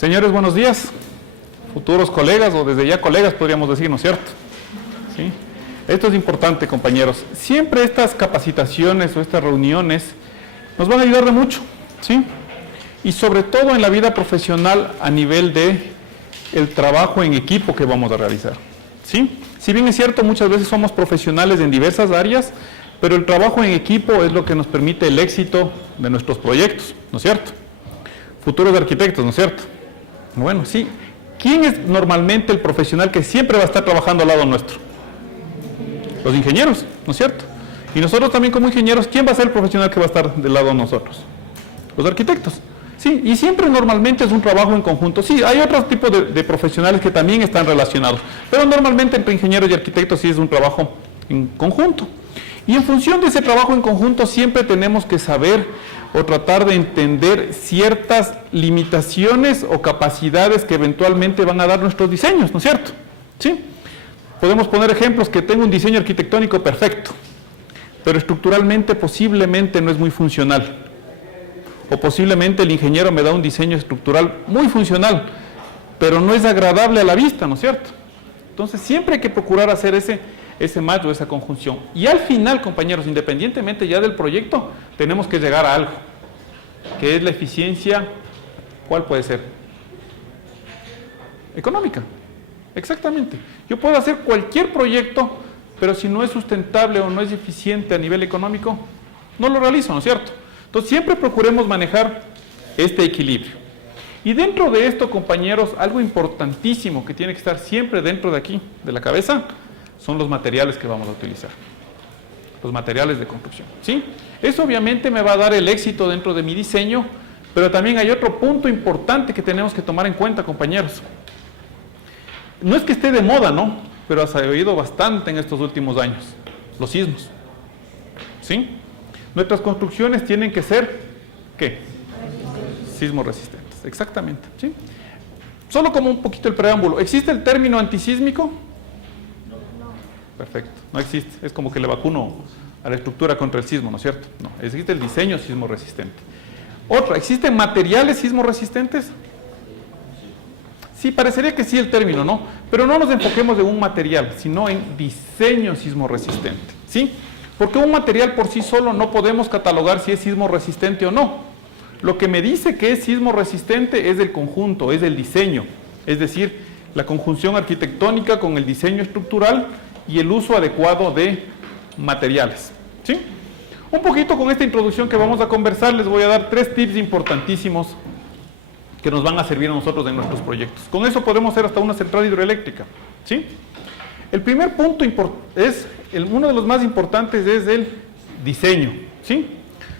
Señores, buenos días. Futuros colegas, o desde ya colegas podríamos decir, ¿no es cierto? ¿Sí? Esto es importante, compañeros. Siempre estas capacitaciones o estas reuniones nos van a ayudar de mucho, ¿sí? Y sobre todo en la vida profesional a nivel de el trabajo en equipo que vamos a realizar, ¿sí? Si bien es cierto, muchas veces somos profesionales en diversas áreas, pero el trabajo en equipo es lo que nos permite el éxito de nuestros proyectos, ¿no es cierto? Futuros arquitectos, ¿no es cierto? Bueno, sí. ¿Quién es normalmente el profesional que siempre va a estar trabajando al lado nuestro? Los ingenieros, ¿no es cierto? Y nosotros también como ingenieros, ¿quién va a ser el profesional que va a estar del lado de nosotros? Los arquitectos. Sí, y siempre normalmente es un trabajo en conjunto. Sí, hay otros tipos de profesionales que también están relacionados, pero normalmente entre ingenieros y arquitectos sí es un trabajo en conjunto. Y en función de ese trabajo en conjunto siempre tenemos que saber o tratar de entender ciertas limitaciones o capacidades que eventualmente van a dar nuestros diseños, ¿no es cierto? ¿Sí? Podemos poner ejemplos que tengo un diseño arquitectónico perfecto, pero estructuralmente posiblemente no es muy funcional. O posiblemente el ingeniero me da un diseño estructural muy funcional, pero no es agradable a la vista, ¿no es cierto? Entonces siempre hay que procurar hacer ese match o esa conjunción. Y al final, compañeros, independientemente ya del proyecto, tenemos que llegar a algo, que es la eficiencia, ¿cuál puede ser? Económica, exactamente. Yo puedo hacer cualquier proyecto, pero si no es sustentable o no es eficiente a nivel económico, no lo realizo, ¿no es cierto? Entonces siempre procuremos manejar este equilibrio. Y dentro de esto, compañeros, algo importantísimo que tiene que estar siempre dentro de aquí, de la cabeza, son los materiales que vamos a utilizar. Los materiales de construcción, ¿sí? Eso obviamente me va a dar el éxito dentro de mi diseño, pero también hay otro punto importante que tenemos que tomar en cuenta, compañeros. No es que esté de moda, ¿no? Pero se ha oído bastante en estos últimos años. Los sismos, ¿sí? Nuestras construcciones tienen que ser, ¿qué? Sismo resistentes, exactamente, ¿sí? Solo como un poquito el preámbulo. ¿Existe el término antisísmico? Perfecto, no existe. Es como que le vacuno a la estructura contra el sismo, ¿no es cierto? No, existe el diseño sismo resistente. Otra, ¿existen materiales sismo resistentes? Sí, parecería que sí el término, ¿no? Pero no nos enfoquemos en un material, sino en diseño sismo resistente, ¿sí? Porque un material por sí solo no podemos catalogar si es sismo resistente o no. Lo que me dice que es sismo resistente es el conjunto, es el diseño, es decir, la conjunción arquitectónica con el diseño estructural y el uso adecuado de materiales, ¿sí? Un poquito con esta introducción que vamos a conversar, les voy a dar 3 tips importantísimos que nos van a servir a nosotros en nuestros proyectos. Con eso podemos hacer hasta una central hidroeléctrica, ¿sí? El primer punto es, uno de los más importantes es el diseño, ¿sí?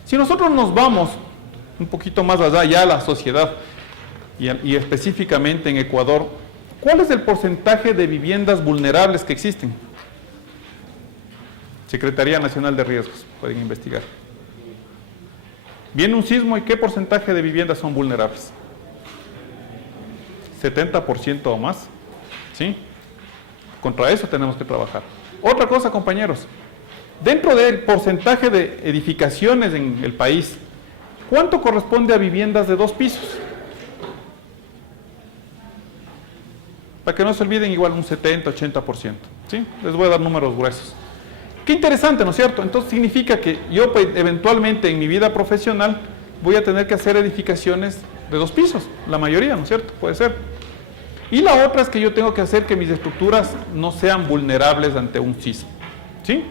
Si nosotros nos vamos un poquito más allá ya a la sociedad y específicamente en Ecuador, ¿cuál es el porcentaje de viviendas vulnerables que existen? Secretaría Nacional de Riesgos, pueden investigar. Viene un sismo y ¿qué porcentaje de viviendas son vulnerables? 70% o más, ¿sí? Contra eso tenemos que trabajar. Otra cosa, compañeros, dentro del porcentaje de edificaciones en el país, ¿cuánto corresponde a viviendas de 2 pisos? Para que no se olviden, igual un 70-80%, ¿sí? Les voy a dar números gruesos. Qué interesante, ¿no es cierto? Entonces significa que yo eventualmente en mi vida profesional voy a tener que hacer edificaciones de 2 pisos, la mayoría, ¿no es cierto? Puede ser. Y la otra es que yo tengo que hacer que mis estructuras no sean vulnerables ante un sismo, ¿sí?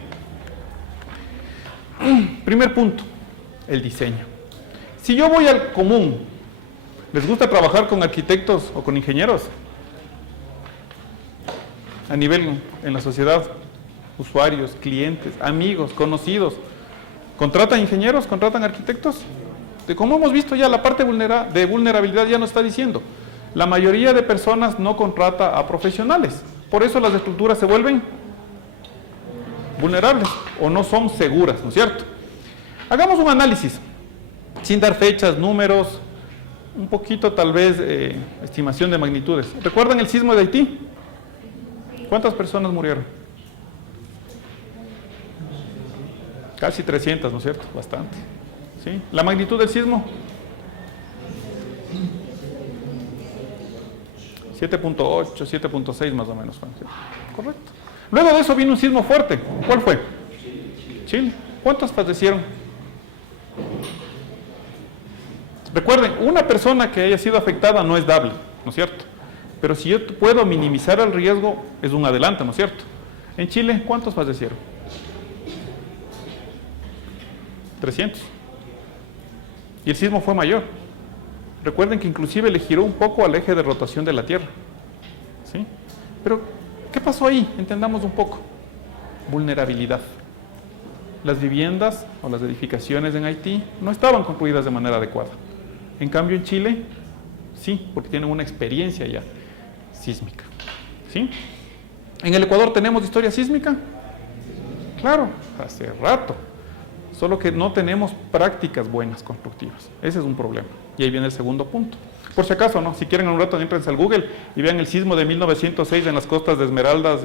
Primer punto, el diseño. Si yo voy al común, ¿les gusta trabajar con arquitectos o con ingenieros? A nivel en la sociedad, usuarios, clientes, amigos, conocidos, ¿contratan ingenieros? ¿Contratan arquitectos? Como hemos visto ya, la parte de vulnerabilidad ya nos está diciendo. La mayoría de personas no contrata a profesionales. Por eso las estructuras se vuelven vulnerables o no son seguras, ¿no es cierto? Hagamos un análisis, sin dar fechas, números, un poquito tal vez estimación de magnitudes. ¿Recuerdan el sismo de Haití? ¿Cuántas personas murieron? Casi 300, ¿no es cierto? Bastante. ¿Sí? ¿La magnitud del sismo? 7.8, 7.6 más o menos fue. Correcto. Luego de eso vino un sismo fuerte. ¿Cuál fue? Chile. ¿Cuántos fallecieron? Recuerden, una persona que haya sido afectada no es dable, ¿no es cierto? Pero si yo puedo minimizar el riesgo, es un adelanto, ¿no es cierto? En Chile, ¿cuántos fallecieron? 300. Y el sismo fue mayor. Recuerden que inclusive le giró un poco al eje de rotación de la Tierra. ¿Sí? Pero, ¿qué pasó ahí? Entendamos un poco. Vulnerabilidad. Las viviendas o las edificaciones en Haití no estaban construidas de manera adecuada. En cambio en Chile, sí, porque tienen una experiencia ya sísmica. ¿Sí? ¿En el Ecuador tenemos historia sísmica? Claro, hace rato. Solo que no tenemos prácticas buenas constructivas. Ese es un problema. Y ahí viene el segundo punto. Por si acaso, ¿no? Si quieren en un rato, entrense al Google y vean el sismo de 1906 en las costas de Esmeraldas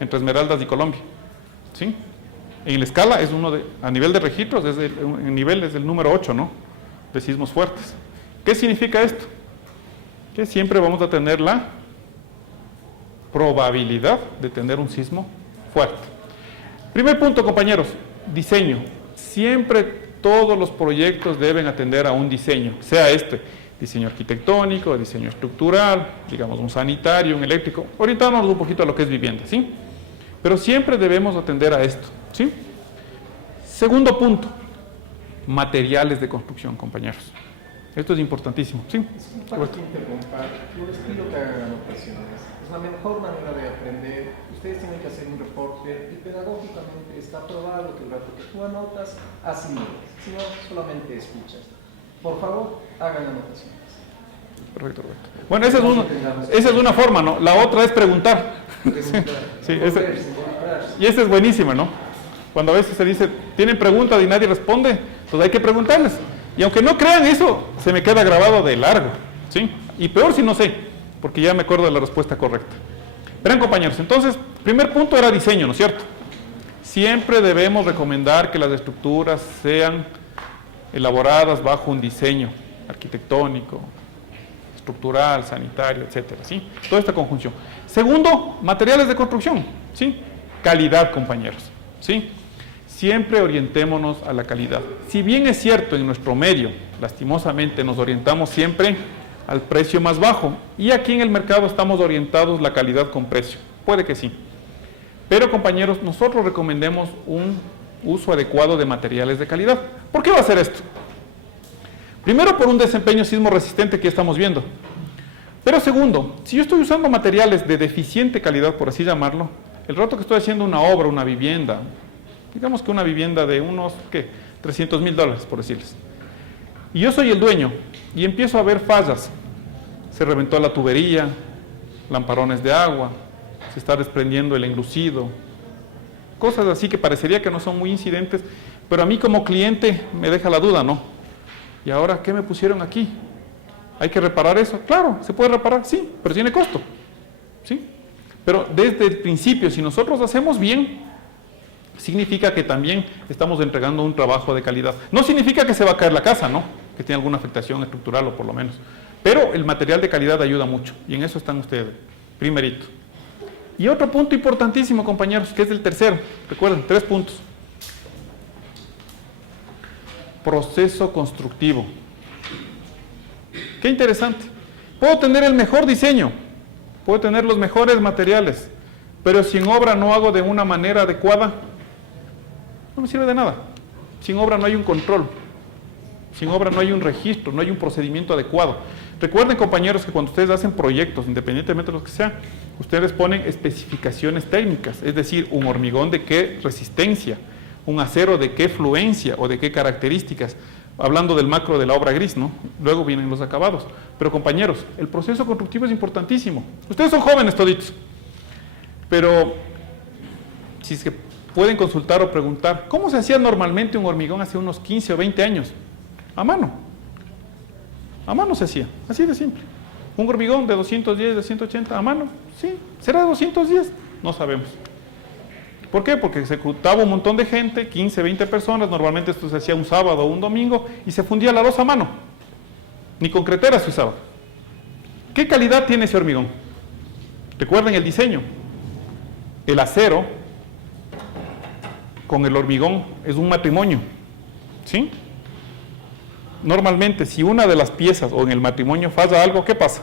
entre Esmeraldas y Colombia. ¿Sí? En la escala es a nivel de registros, el nivel es el número 8, ¿no? De sismos fuertes. ¿Qué significa esto? Que siempre vamos a tener la probabilidad de tener un sismo fuerte. Primer punto, compañeros, diseño. Siempre todos los proyectos deben atender a un diseño, sea diseño arquitectónico, diseño estructural, digamos un sanitario, un eléctrico, orientándonos un poquito a lo que es vivienda, ¿sí? Pero siempre debemos atender a esto, ¿sí? Segundo punto, materiales de construcción, compañeros. Esto es importantísimo, ¿sí? Para que interrumpa, yo les pido que hagan anotaciones. Es la mejor manera de aprender. Ustedes tienen que hacer un reporte y pedagógicamente está probado que el rato que tú anotas, asimiles. Si no, solamente escuchas. Por favor, hagan anotaciones. Perfecto, perfecto. Bueno, esa es una forma, ¿no? La otra es preguntar. Sí, y esa es buenísima, ¿no? Cuando a veces se dice, tienen preguntas y nadie responde, pues hay que preguntarles. Y aunque no crean eso, se me queda grabado de largo, ¿sí? Y peor si no sé, porque ya me acuerdo de la respuesta correcta. Verán, compañeros, entonces, primer punto era diseño, ¿no es cierto? Siempre debemos recomendar que las estructuras sean elaboradas bajo un diseño arquitectónico, estructural, sanitario, etcétera, ¿sí? Toda esta conjunción. Segundo, materiales de construcción, ¿sí? Calidad, compañeros, ¿sí? Siempre orientémonos a la calidad. Si bien es cierto, en nuestro medio, lastimosamente, nos orientamos siempre al precio más bajo, y aquí en el mercado estamos orientados la calidad con precio. Puede que sí. Pero, compañeros, nosotros recomendemos un uso adecuado de materiales de calidad. ¿Por qué va a ser esto? Primero, por un desempeño sismo resistente que ya estamos viendo. Pero segundo, si yo estoy usando materiales de deficiente calidad, por así llamarlo, el rato que estoy haciendo una obra, una vivienda, digamos que una vivienda de unos, ¿qué? $300,000, por decirles. Y yo soy el dueño y empiezo a ver fallas. Se reventó la tubería, lamparones de agua, se está desprendiendo el enlucido, cosas así que parecería que no son muy incidentes, pero a mí como cliente me deja la duda, ¿no? ¿Y ahora qué me pusieron aquí? ¿Hay que reparar eso? Claro, se puede reparar, sí, pero tiene costo, ¿sí? Pero desde el principio, si nosotros hacemos bien, significa que también estamos entregando un trabajo de calidad. No significa que se va a caer la casa, ¿no? Que tiene alguna afectación estructural o por lo menos. Pero el material de calidad ayuda mucho, y en eso están ustedes, primerito. Y otro punto importantísimo, compañeros, que es el tercero. Recuerden, 3 puntos. Proceso constructivo. Qué interesante. Puedo tener el mejor diseño, puedo tener los mejores materiales, pero si en obra no hago de una manera adecuada, no me sirve de nada. Sin obra no hay un control, sin obra no hay un registro, no hay un procedimiento adecuado. Recuerden, compañeros, que cuando ustedes hacen proyectos, independientemente de lo que sea, ustedes ponen especificaciones técnicas, es decir, un hormigón de qué resistencia, un acero de qué fluencia o de qué características, hablando del macro de la obra gris, ¿no? Luego vienen los acabados. Pero, compañeros, el proceso constructivo es importantísimo. Ustedes son jóvenes toditos, pero si es que pueden consultar o preguntar, ¿cómo se hacía normalmente un hormigón hace unos 15 o 20 años? A mano. A mano se hacía, así de simple. Un hormigón de 210, de 180, a mano, sí. ¿Será de 210? No sabemos. ¿Por qué? Porque se ejecutaba un montón de gente, 15, 20 personas, normalmente esto se hacía un sábado o un domingo, y se fundía la losa a mano. Ni concretera se usaba. ¿Qué calidad tiene ese hormigón? Recuerden el diseño. El acero con el hormigón es un matrimonio, ¿sí? Normalmente, si una de las piezas o en el matrimonio falla algo, ¿qué pasa?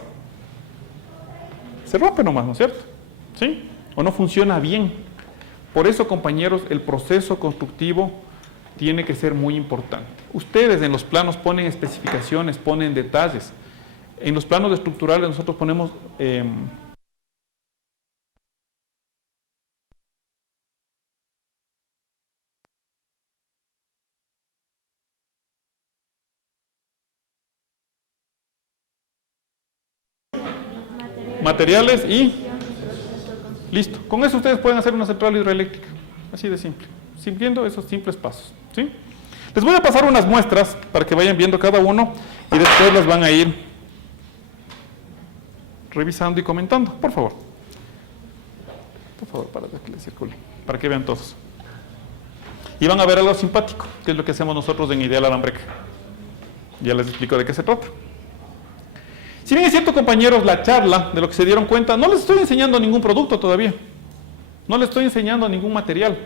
Se rompe nomás, ¿no es cierto? ¿Sí? O no funciona bien. Por eso, compañeros, el proceso constructivo tiene que ser muy importante. Ustedes en los planos ponen especificaciones, ponen detalles. En los planos estructurales nosotros ponemos materiales y listo. Con eso ustedes pueden hacer una central hidroeléctrica. Así de simple. Siguiendo esos simples pasos. ¿Sí? Les voy a pasar unas muestras para que vayan viendo cada uno y después las van a ir revisando y comentando. Por favor. Por favor, para que les circule. Para que vean todos. Y van a ver algo simpático, que es lo que hacemos nosotros en Ideal Alambrec. Ya les explico de qué se trata. Si bien es cierto, compañeros, la charla, de lo que se dieron cuenta, no les estoy enseñando ningún producto todavía. No les estoy enseñando ningún material.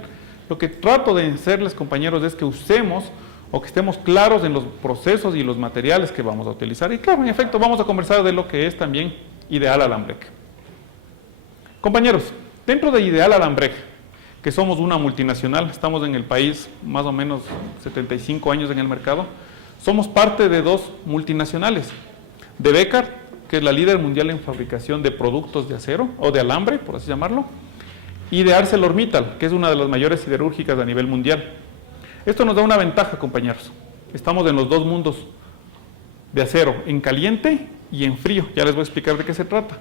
Lo que trato de hacerles, compañeros, es que usemos o que estemos claros en los procesos y los materiales que vamos a utilizar. Y claro, en efecto, vamos a conversar de lo que es también Ideal Alambrec. Compañeros, dentro de Ideal Alambrec, que somos una multinacional, estamos en el país más o menos 75 años en el mercado, somos parte de dos multinacionales. De Bekaert, que es la líder mundial en fabricación de productos de acero, o de alambre, por así llamarlo, y de ArcelorMittal, que es una de las mayores siderúrgicas a nivel mundial. Esto nos da una ventaja, compañeros. Estamos en los dos mundos de acero, en caliente y en frío. Ya les voy a explicar de qué se trata.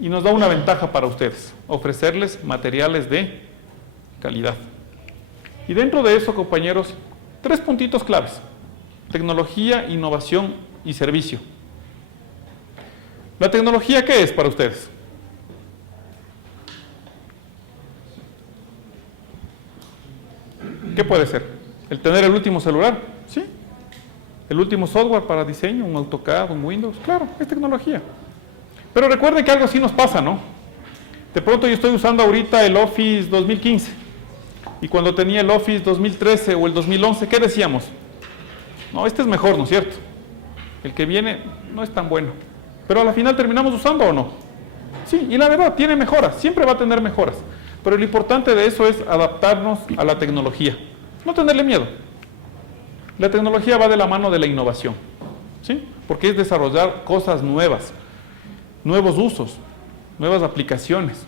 Y nos da una ventaja para ustedes, ofrecerles materiales de calidad. Y dentro de eso, compañeros, 3 puntitos claves: tecnología, innovación y servicio. ¿La tecnología qué es para ustedes? ¿Qué puede ser? ¿El tener el último celular? ¿Sí? ¿El último software para diseño? ¿Un AutoCAD, un Windows? Claro, es tecnología. Pero recuerden que algo así nos pasa, ¿no? De pronto yo estoy usando ahorita el Office 2015. Y cuando tenía el Office 2013 o el 2011, ¿qué decíamos? No, este es mejor, ¿no es cierto? El que viene no es tan bueno. Pero a la final terminamos usando, ¿o no? Sí, y la verdad, tiene mejoras, siempre va a tener mejoras. Pero lo importante de eso es adaptarnos a la tecnología. No tenerle miedo. La tecnología va de la mano de la innovación, ¿sí? Porque es desarrollar cosas nuevas, nuevos usos, nuevas aplicaciones.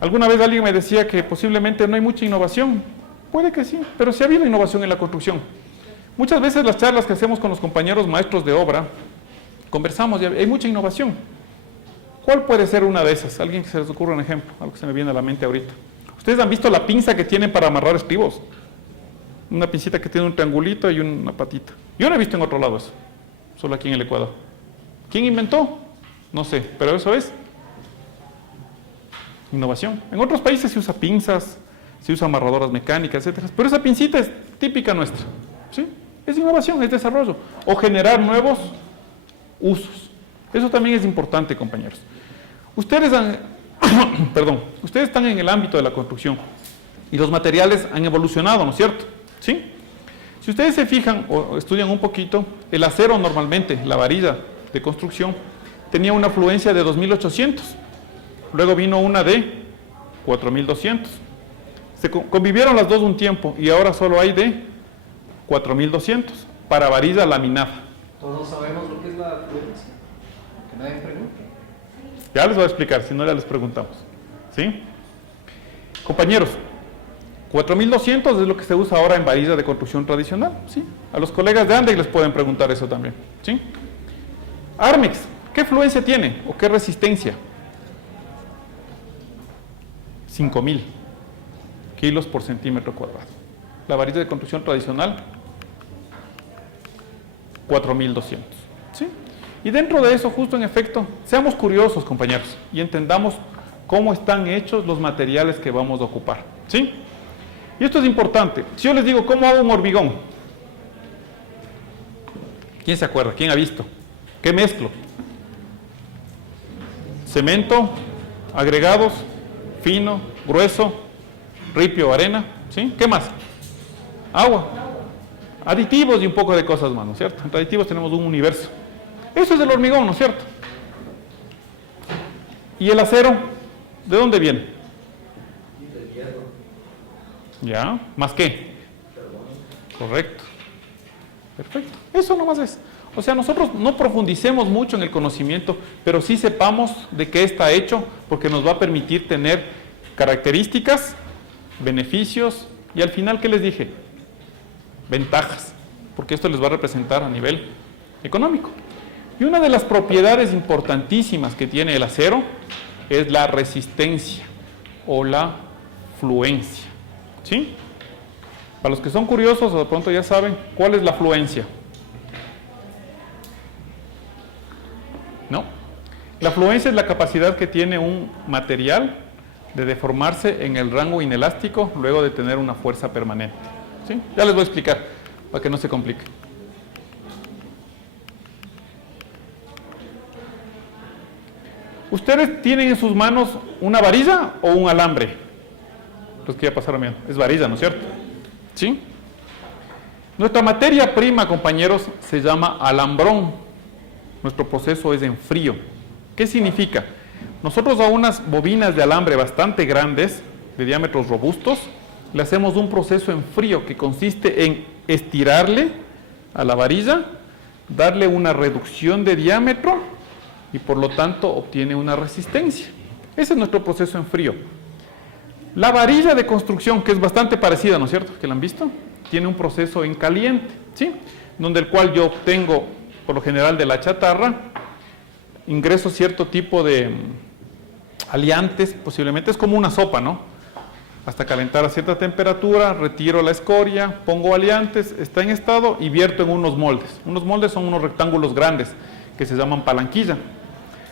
Alguna vez alguien me decía que posiblemente no hay mucha innovación. Puede que sí, pero sí ha habido innovación en la construcción. Muchas veces las charlas que hacemos con los compañeros maestros de obra, conversamos y hay mucha innovación. ¿Cuál puede ser una de esas? Alguien que se les ocurra un ejemplo, algo que se me viene a la mente ahorita. ¿Ustedes han visto la pinza que tienen para amarrar estribos? Una pincita que tiene un triangulito y una patita. Yo no he visto en otro lado eso, solo aquí en el Ecuador. ¿Quién inventó? No sé, pero eso es innovación. En otros países se usa pinzas, se usa amarradoras mecánicas, etc. Pero esa pincita es típica nuestra, ¿sí? Es innovación, es desarrollo. O generar nuevos usos. Eso también es importante, compañeros. Ustedes ustedes están en el ámbito de la construcción y los materiales han evolucionado, ¿no es cierto? ¿Sí? Si ustedes se fijan o estudian un poquito, el acero normalmente, la varilla de construcción, tenía una afluencia de 2800. Luego vino una de 4200. Se convivieron las dos un tiempo y ahora solo hay de 4200 para varilla laminada. Todos sabemos lo que es la afluencia. Que nadie pregunte. Ya les voy a explicar, si no ya les preguntamos. ¿Sí? Compañeros, 4200 es lo que se usa ahora en varilla de construcción tradicional. ¿Sí? A los colegas de Andes les pueden preguntar eso también. ¿Sí? Armex, ¿qué fluencia tiene o qué resistencia? 5000 kilos por centímetro cuadrado. La varilla de construcción tradicional, 4200. ¿Sí? Y dentro de eso, justo en efecto, seamos curiosos, compañeros, y entendamos cómo están hechos los materiales que vamos a ocupar. ¿Sí? Y esto es importante. Si yo les digo, ¿cómo hago un hormigón? ¿Quién se acuerda? ¿Quién ha visto? ¿Qué mezclo? Cemento agregados, fino, grueso, ripio, arena, ¿sí? ¿Qué más? Agua. Aditivos y un poco de cosas más, ¿no es cierto? Entre aditivos tenemos un universo. Eso es el hormigón, ¿no es cierto? ¿Y el acero? ¿De dónde viene? ¿Ya? ¿Más qué? Correcto. Perfecto. Eso nomás es. O sea, nosotros no profundicemos mucho en el conocimiento, pero sí sepamos de qué está hecho, porque nos va a permitir tener características, beneficios y al final, ¿qué les dije? Ventajas, porque esto les va a representar a nivel económico. Y una de las propiedades importantísimas que tiene el acero es la resistencia o la fluencia. ¿Sí? Para los que son curiosos o de pronto ya saben, ¿cuál es la fluencia? ¿No? La fluencia es la capacidad que tiene un material de deformarse en el rango inelástico luego de tener una fuerza permanente. ¿Sí? Ya les voy a explicar para que no se complique. ¿Ustedes tienen en sus manos una varilla o un alambre? Los que ya pasaron bien. Es varilla, ¿no es cierto? ¿Sí? Nuestra materia prima, compañeros, se llama alambrón. Nuestro proceso es en frío. ¿Qué significa? Nosotros a unas bobinas de alambre bastante grandes, de diámetros robustos, le hacemos un proceso en frío que consiste en estirarle a la varilla, darle una reducción de diámetro y por lo tanto obtiene una resistencia. Ese es nuestro proceso en frío. La varilla de construcción, que es bastante parecida, ¿no es cierto? ¿Que la han visto? Tiene un proceso en caliente, ¿sí? Donde el cual yo obtengo, por lo general de la chatarra, ingreso cierto tipo de aliantes, posiblemente es como una sopa, ¿no? Hasta calentar a cierta temperatura, retiro la escoria, pongo aliantes, está en estado y vierto en unos moldes. Unos moldes son unos rectángulos grandes que se llaman palanquilla.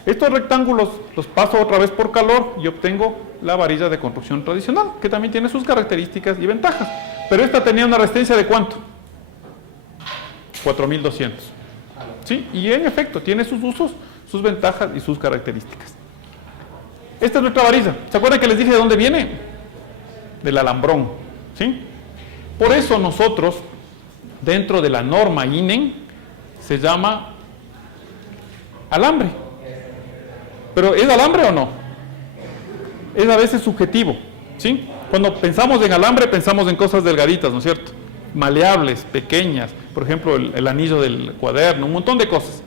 Estos rectángulos los paso otra vez por calor y obtengo la varilla de construcción tradicional, que también tiene sus características y ventajas. Pero esta tenía una resistencia de ¿cuánto? 4200. ¿Sí? Y en efecto, tiene sus usos, sus ventajas y sus características. Esta es nuestra varilla. ¿Se acuerdan que les dije de dónde viene? Del alambrón. ¿Sí? Por eso nosotros, dentro de la norma INEN, se llama alambre. ¿Pero es alambre o no? Es a veces subjetivo, ¿sí? Cuando pensamos en alambre, pensamos en cosas delgaditas, ¿no es cierto? Maleables, pequeñas, por ejemplo, el anillo del cuaderno, un montón de cosas.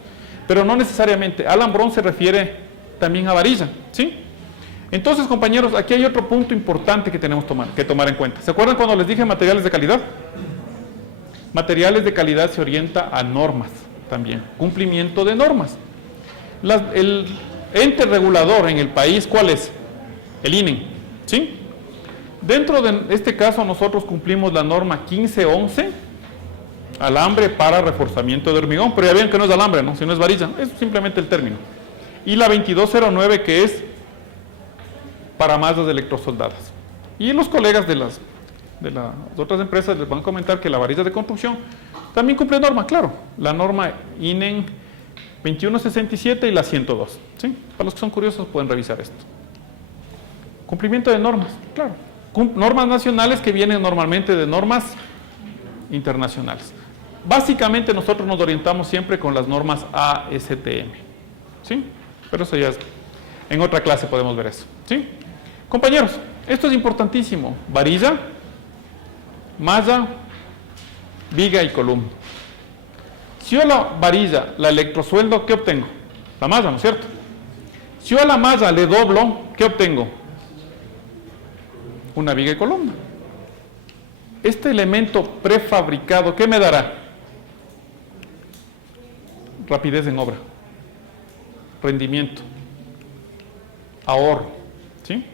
Pero no necesariamente. Alambrón se refiere también a varilla, ¿sí? Entonces, compañeros, aquí hay otro punto importante que tenemos que tomar en cuenta. ¿Se acuerdan cuando les dije materiales de calidad? Materiales de calidad se orienta a normas también, cumplimiento de normas. El ente regulador en el país, ¿cuál es? El INEN, ¿sí? Dentro de este caso nosotros cumplimos la norma 1511, alambre para reforzamiento de hormigón, pero ya ven que no es alambre, ¿no? Si no es varilla, es simplemente el término. Y la 2209 que es para masas electrosoldadas. Y los colegas de las otras empresas les van a comentar que la varilla de construcción también cumple norma, claro, la norma INEN 2167 y la 102. ¿Sí? Para los que son curiosos pueden revisar esto. Cumplimiento de normas, claro. Normas nacionales que vienen normalmente de normas internacionales. Básicamente nosotros nos orientamos siempre con las normas ASTM. ¿Sí? Pero eso ya es, en otra clase podemos ver eso. ¿Sí? Compañeros, esto es importantísimo. Varilla, malla, viga y columna. Si yo a la varilla la electrosueldo, ¿qué obtengo? La malla, ¿no es cierto? Si yo a la malla le doblo, ¿qué obtengo? Una viga y columna. Este elemento prefabricado, ¿qué me dará? Rapidez en obra, rendimiento, ahorro. ¿Sí?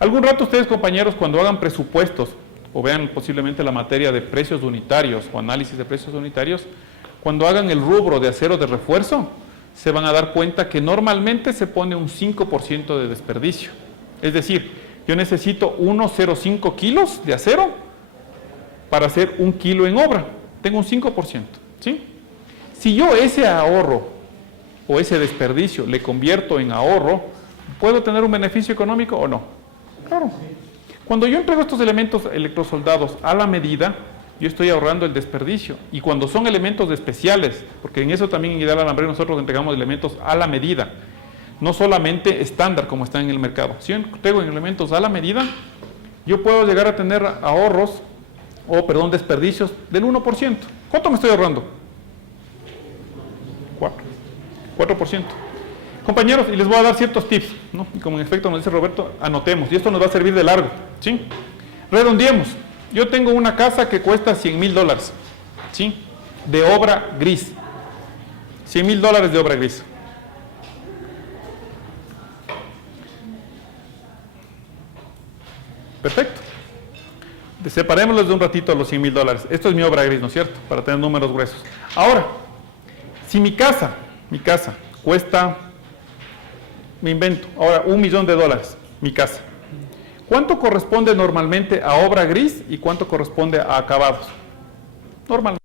Algún rato ustedes, compañeros, cuando hagan presupuestos o vean posiblemente la materia de precios unitarios o análisis de precios unitarios, cuando hagan el rubro de acero de refuerzo, se van a dar cuenta que normalmente se pone un 5% de desperdicio. Es decir, yo necesito 1,05 kilos de acero para hacer 1 kilo en obra. Tengo un 5%. ¿Sí? Si yo ese ahorro o ese desperdicio le convierto en ahorro, ¿Puedo tener un beneficio económico o no? Claro. Cuando yo entrego estos elementos electrosoldados a la medida, yo estoy ahorrando el desperdicio. Y cuando son elementos especiales, porque en eso también en Ideal Alambrero nosotros entregamos elementos a la medida, no solamente estándar como está en el mercado. Si yo entrego elementos a la medida, yo puedo llegar a tener ahorros, desperdicios del 1%. ¿Cuánto me estoy ahorrando? 4%. Compañeros, y les voy a dar ciertos tips, ¿no? Y como en efecto nos dice Roberto, anotemos, y esto nos va a servir de largo, ¿sí? Redondeemos. Yo tengo una casa que cuesta $100,000, ¿sí? De obra gris. $100,000 de obra gris. Perfecto. Separémoslos de un ratito a los $100,000. Esto es mi obra gris, ¿no es cierto? Para tener números gruesos. Ahora, si mi casa cuesta, me invento, ahora $1 millón, mi casa. ¿Cuánto corresponde normalmente a obra gris y cuánto corresponde a acabados? Normalmente.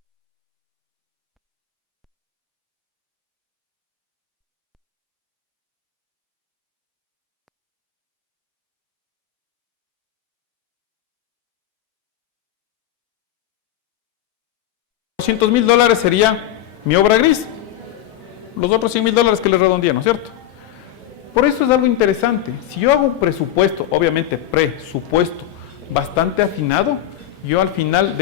$200,000 sería mi obra gris. Los otros $100,000 que les redondeé, ¿no es cierto? Por eso es algo interesante. Si yo hago un presupuesto, obviamente presupuesto bastante afinado, yo al final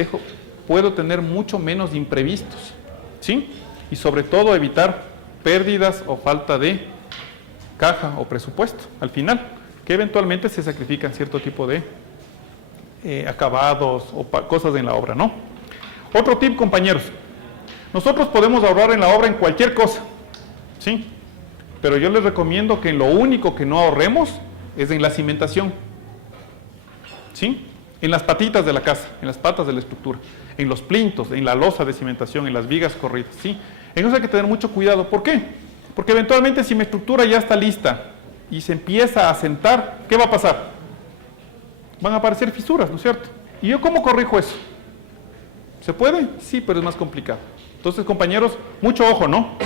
puedo tener mucho menos imprevistos, ¿sí? Y sobre todo evitar pérdidas o falta de caja o presupuesto al final, que eventualmente se sacrifican cierto tipo de acabados o cosas en la obra, ¿no? Otro tip, compañeros. Nosotros podemos ahorrar en la obra en cualquier cosa, ¿sí? Pero yo les recomiendo que en lo único que no ahorremos es en la cimentación, ¿sí? En las patitas de la casa, en las patas de la estructura, en los plintos, en la losa de cimentación, en las vigas corridas, ¿sí? En eso hay que tener mucho cuidado. ¿Por qué? Porque eventualmente si mi estructura ya está lista y se empieza a asentar, ¿qué va a pasar? Van a aparecer fisuras, ¿no es cierto? ¿Y yo cómo corrijo eso? ¿Se puede? Sí, pero es más complicado. Entonces, compañeros, mucho ojo, ¿no?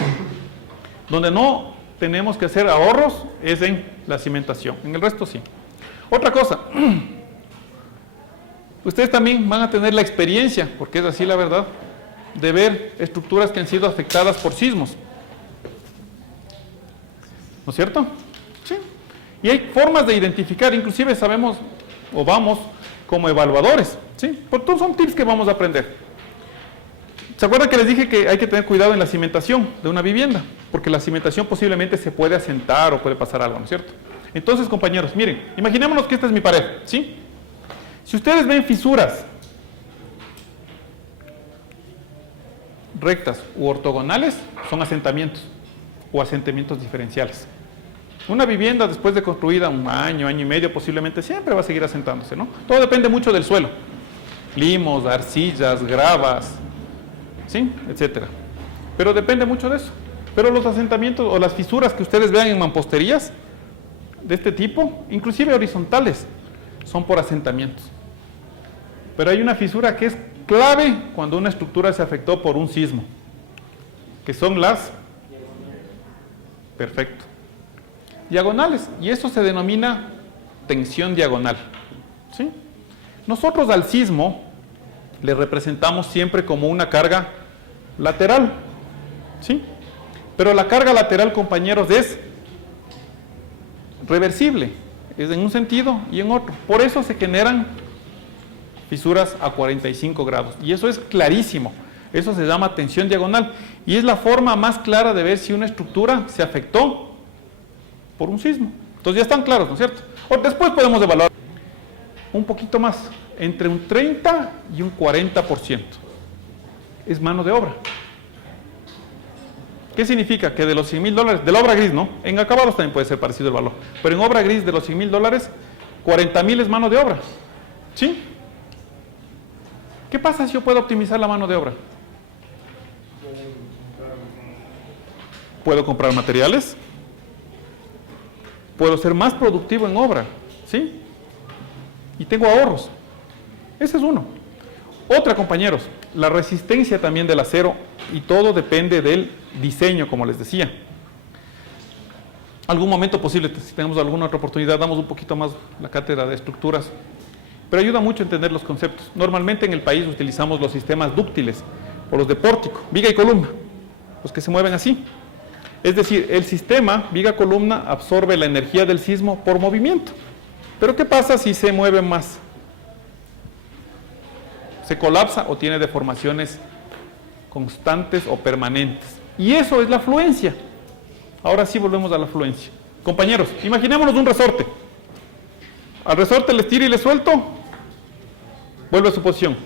Donde no tenemos que hacer ahorros es en la cimentación. En el resto, sí. Otra cosa. Ustedes también van a tener la experiencia, porque es así la verdad, de ver estructuras que han sido afectadas por sismos. ¿No es cierto? Sí. Y hay formas de identificar, inclusive sabemos o vamos como evaluadores, ¿sí? Por todos son tips que vamos a aprender. ¿Se acuerdan que les dije que hay que tener cuidado en la cimentación de una vivienda? Porque la cimentación posiblemente se puede asentar o puede pasar algo, ¿no es cierto? Entonces, compañeros, miren, imaginémonos que esta es mi pared, ¿sí? Si ustedes ven fisuras rectas u ortogonales, son asentamientos o asentamientos diferenciales. Una vivienda después de construida un año y medio, posiblemente siempre va a seguir asentándose, ¿no? Todo depende mucho del suelo. Limos, arcillas, gravas, ¿sí? Etcétera. Pero depende mucho de eso. Pero los asentamientos o las fisuras que ustedes vean en mamposterías de este tipo, inclusive horizontales, son por asentamientos. Pero hay una fisura que es clave cuando una estructura se afectó por un sismo, que son las perfecto, diagonales, y eso se denomina tensión diagonal, ¿sí? Nosotros al sismo le representamos siempre como una carga lateral, ¿sí? Pero la carga lateral, compañeros, es reversible, es en un sentido y en otro. Por eso se generan fisuras a 45 grados. Y eso es clarísimo. Eso se llama tensión diagonal. Y es la forma más clara de ver si una estructura se afectó por un sismo. Entonces ya están claros, ¿no es cierto? Después podemos evaluar un poquito más, entre un 30 y un 40%. Es mano de obra. ¿Qué significa? Que de los $100,000, de la obra gris, ¿no? En acabados también puede ser parecido el valor. Pero en obra gris de los $100,000, 40,000 es mano de obra. ¿Sí? ¿Qué pasa si yo puedo optimizar la mano de obra? Puedo comprar materiales. Puedo ser más productivo en obra. ¿Sí? Y tengo ahorros. Ese es uno. Otra, compañeros, la resistencia también del acero, y todo depende del diseño, como les decía. Algún momento posible, si tenemos alguna otra oportunidad, damos un poquito más la cátedra de estructuras, pero ayuda mucho a entender los conceptos. Normalmente en el país utilizamos los sistemas dúctiles, o los de pórtico, viga y columna, los que se mueven así. Es decir, el sistema viga-columna absorbe la energía del sismo por movimiento. Pero ¿qué pasa si se mueve más? Se colapsa o tiene deformaciones constantes o permanentes. Y eso es la fluencia. Ahora sí volvemos a la fluencia. Compañeros, imaginémonos un resorte. Al resorte le estiro y le suelto, vuelve a su posición.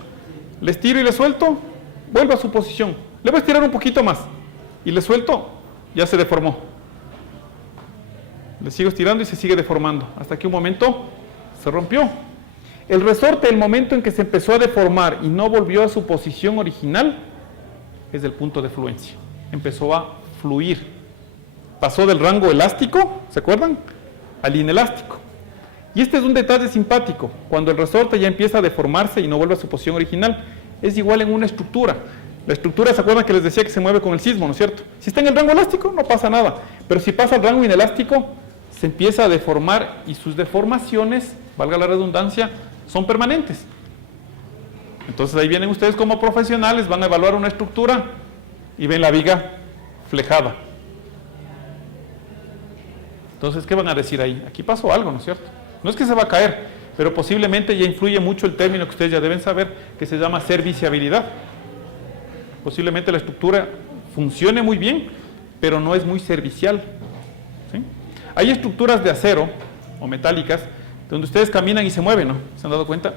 Le estiro y le suelto, vuelve a su posición. Le voy a estirar un poquito más y le suelto, ya se deformó. Le sigo estirando y se sigue deformando, hasta que un momento se rompió. El resorte, el momento en que se empezó a deformar y no volvió a su posición original, es el punto de fluencia. Empezó a fluir. Pasó del rango elástico, ¿se acuerdan?, al inelástico. Y este es un detalle simpático. Cuando el resorte ya empieza a deformarse y no vuelve a su posición original, es igual en una estructura. La estructura, ¿se acuerdan que les decía que se mueve con el sismo, no es cierto? Si está en el rango elástico, no pasa nada. Pero si pasa al rango inelástico, se empieza a deformar y sus deformaciones, valga la redundancia, son permanentes. Entonces ahí vienen ustedes como profesionales, van a evaluar una estructura y ven la viga flejada. Entonces, ¿qué van a decir ahí? Aquí pasó algo, ¿no es cierto? No es que se va a caer, pero posiblemente ya influye mucho el término que ustedes ya deben saber, que se llama serviciabilidad. Posiblemente la estructura funcione muy bien, pero no es muy servicial. ¿Sí? Hay estructuras de acero o metálicas donde ustedes caminan y se mueven, ¿no? ¿Se han dado cuenta?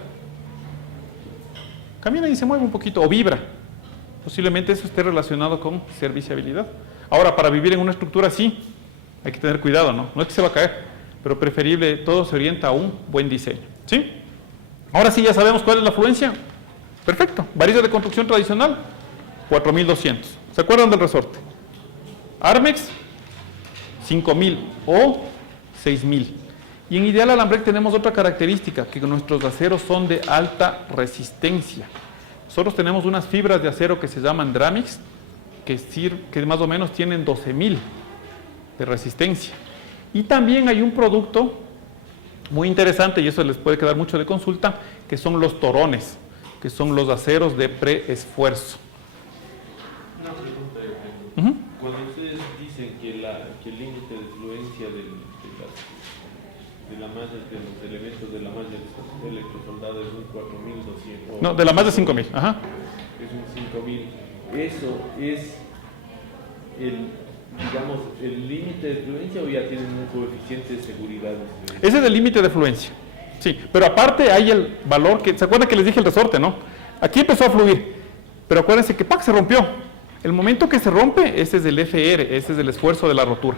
Caminan y se mueven un poquito, o vibra. Posiblemente eso esté relacionado con serviciabilidad. Ahora, para vivir en una estructura así, hay que tener cuidado, ¿no? No es que se va a caer, pero preferible, todo se orienta a un buen diseño. ¿Sí? Ahora sí ya sabemos cuál es la fluencia. Perfecto. Varilla de construcción tradicional, 4.200. ¿Se acuerdan del resorte? Armex, 5.000 o 6.000. Y en Ideal Alambrec tenemos otra característica, que nuestros aceros son de alta resistencia. Nosotros tenemos unas fibras de acero que se llaman Dramix, que más o menos tienen 12.000 de resistencia. Y también hay un producto muy interesante, y eso les puede quedar mucho de consulta, que son los torones, que son los aceros de preesfuerzo. Una pregunta, Cuando ustedes dicen que el límite de fluencia de la malla, de los elementos de la malla electrosoldada es un 4.200. No, de la más de 5.000. Ajá. Es un 5.000. ¿Eso es digamos, el límite de fluencia o ya tienen un coeficiente de seguridad? Ese es el límite de fluencia. Sí, pero aparte hay el valor que, ¿se acuerdan que les dije el resorte, no? Aquí empezó a fluir, pero acuérdense que ¡pac! Se rompió. El momento que se rompe, ese es el FR, ese es el esfuerzo de la rotura.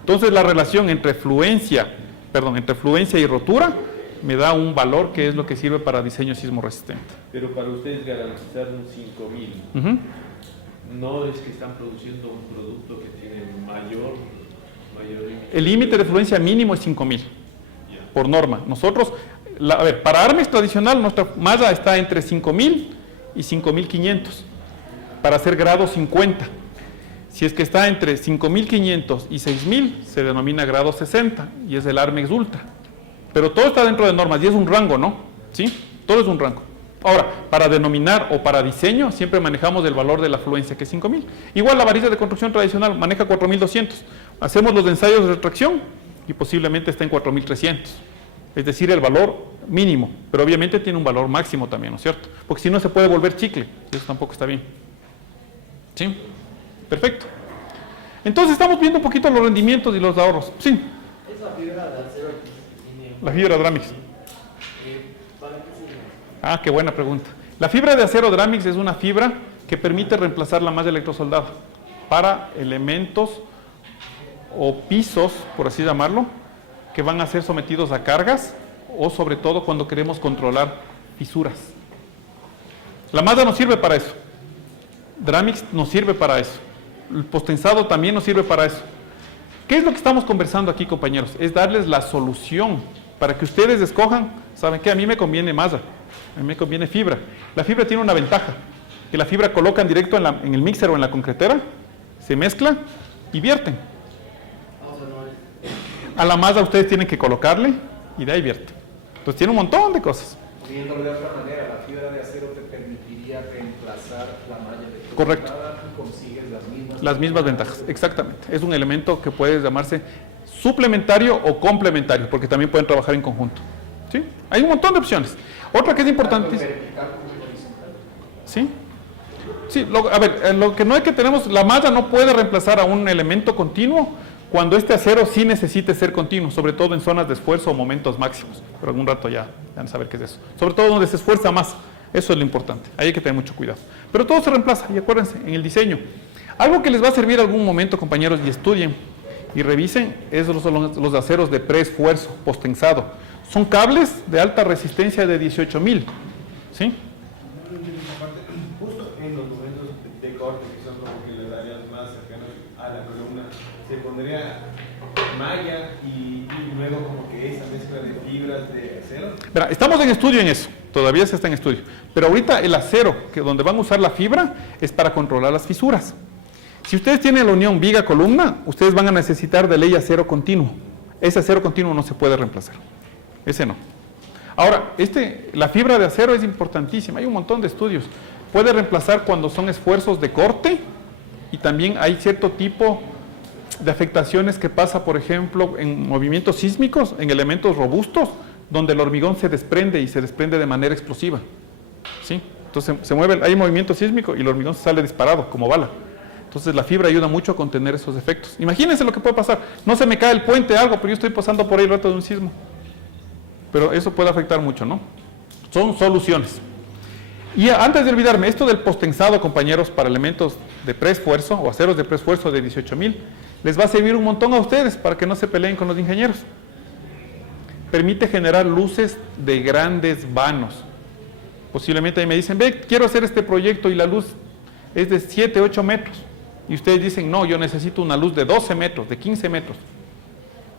Entonces la relación entre fluencia y rotura me da un valor que es lo que sirve para diseño sismo resistente. Pero para ustedes garantizar un 5.000, no es que están produciendo un producto que tiene mayor límite. El límite de fluencia mínimo es 5.000, por norma. Nosotros, para Armex tradicional, nuestra malla está entre 5.000 y 5.500, para hacer grado 50. Si es que está entre 5.500 y 6.000, se denomina grado 60, y es el Armex Ultra. Pero todo está dentro de normas, y es un rango, ¿no? ¿Sí? Todo es un rango. Ahora, para denominar o para diseño, siempre manejamos el valor de la fluencia, que es 5.000. Igual la varilla de construcción tradicional maneja 4.200. Hacemos los ensayos de retracción y posiblemente está en 4.300. Es decir, el valor mínimo, pero obviamente tiene un valor máximo también, ¿no es cierto? Porque si no se puede volver chicle, y eso tampoco está bien. ¿Sí? Perfecto. Entonces estamos viendo un poquito los rendimientos y los ahorros. Sí. Es la fibra de acero que tiene. La fibra Dramix. ¿Para qué sirve? Ah, qué buena pregunta. La fibra de acero Dramix es una fibra que permite reemplazar la malla electrosoldada para elementos o pisos, por así llamarlo, que van a ser sometidos a cargas o sobre todo cuando queremos controlar fisuras. La malla nos sirve para eso. Dramix nos sirve para eso. El postensado también nos sirve para eso. ¿Qué es lo que estamos conversando aquí, compañeros? Es darles la solución para que ustedes escojan. ¿Saben qué? A mí me conviene malla, a mí me conviene fibra. La fibra tiene una ventaja, que la fibra colocan directo en el mixer o en la concretera, se mezcla y vierten. A la masa ustedes tienen que colocarle y de ahí vierte. Entonces tiene un montón de cosas. Viéndolo de otra manera, la fibra de acero te permitiría reemplazar la malla de Correcto. y consigues Las mismas ventajas, exactamente. Es un elemento que puede llamarse suplementario o complementario, porque también pueden trabajar en conjunto. ¿Sí? Hay un montón de opciones. Otra que es importante. ¿Sí? Sí, a ver, lo que no es que tenemos, la malla no puede reemplazar a un elemento continuo cuando este acero sí necesite ser continuo, sobre todo en zonas de esfuerzo o momentos máximos. Pero algún rato ya van a saber qué es eso. Sobre todo donde se esfuerza más, eso es lo importante. Ahí hay que tener mucho cuidado. Pero todo se reemplaza, y acuérdense, en el diseño. Algo que les va a servir algún momento, compañeros, y estudien y revisen, es los aceros de preesfuerzo, postensado. Son cables de alta resistencia de 18.000, ¿sí? Justo en los momentos de corte, que son como que las áreas más cercanas a la columna, se pondría malla y luego como que esa mezcla de fibras de acero. Verá, estamos en estudio en eso, todavía se está en estudio. Pero ahorita el acero, que donde van a usar la fibra, es para controlar las fisuras. Si ustedes tienen la unión viga-columna, ustedes van a necesitar de ley acero continuo. Ese acero continuo no se puede reemplazar. Ese no. Ahora, la fibra de acero es importantísima. Hay un montón de estudios. Puede reemplazar cuando son esfuerzos de corte y también hay cierto tipo de afectaciones que pasa, por ejemplo, en movimientos sísmicos, en elementos robustos, donde el hormigón se desprende y se desprende de manera explosiva. ¿Sí? Entonces se mueve, hay movimiento sísmico y el hormigón sale disparado como bala. Entonces la fibra ayuda mucho a contener esos efectos. Imagínense lo que puede pasar. No se me cae el puente, algo, pero yo estoy pasando por ahí el rato de un sismo. Pero eso puede afectar mucho, ¿no? Son soluciones. Y antes de olvidarme, esto del postensado, compañeros, para elementos de preesfuerzo o aceros de preesfuerzo de 18.000, les va a servir un montón a ustedes para que no se peleen con los ingenieros. Permite generar luces de grandes vanos. Posiblemente ahí me dicen, ve, quiero hacer este proyecto y la luz es de 7, 8 metros. Y ustedes dicen, no, yo necesito una luz de 12 metros, de 15 metros.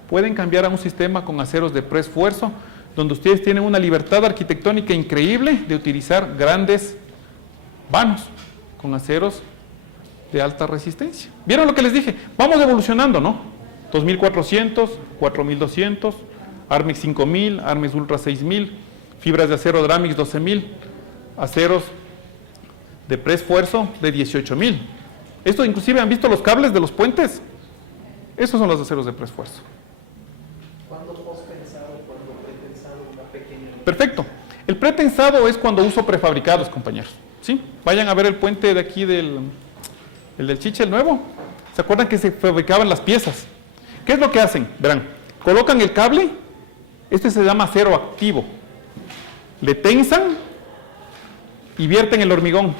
Pueden cambiar a un sistema con aceros de preesfuerzo, donde ustedes tienen una libertad arquitectónica increíble de utilizar grandes vanos con aceros de alta resistencia. ¿Vieron lo que les dije? Vamos evolucionando, ¿no? 2400, 4200, Armex 5000, Armex Ultra 6000, fibras de acero Dramix 12000, aceros de preesfuerzo de 18.000. Esto inclusive, ¿han visto los cables de los puentes? Esos son los aceros de preesfuerzo. ¿Cuándo postensado, cuándo pretensado? Una pequeña... Perfecto. El pretensado es cuando uso prefabricados, compañeros. ¿Sí? Vayan a ver el puente de aquí el del Chiche, el nuevo. ¿Se acuerdan que se fabricaban las piezas? ¿Qué es lo que hacen? Verán, colocan el cable, este se llama acero activo. Le tensan y vierten el hormigón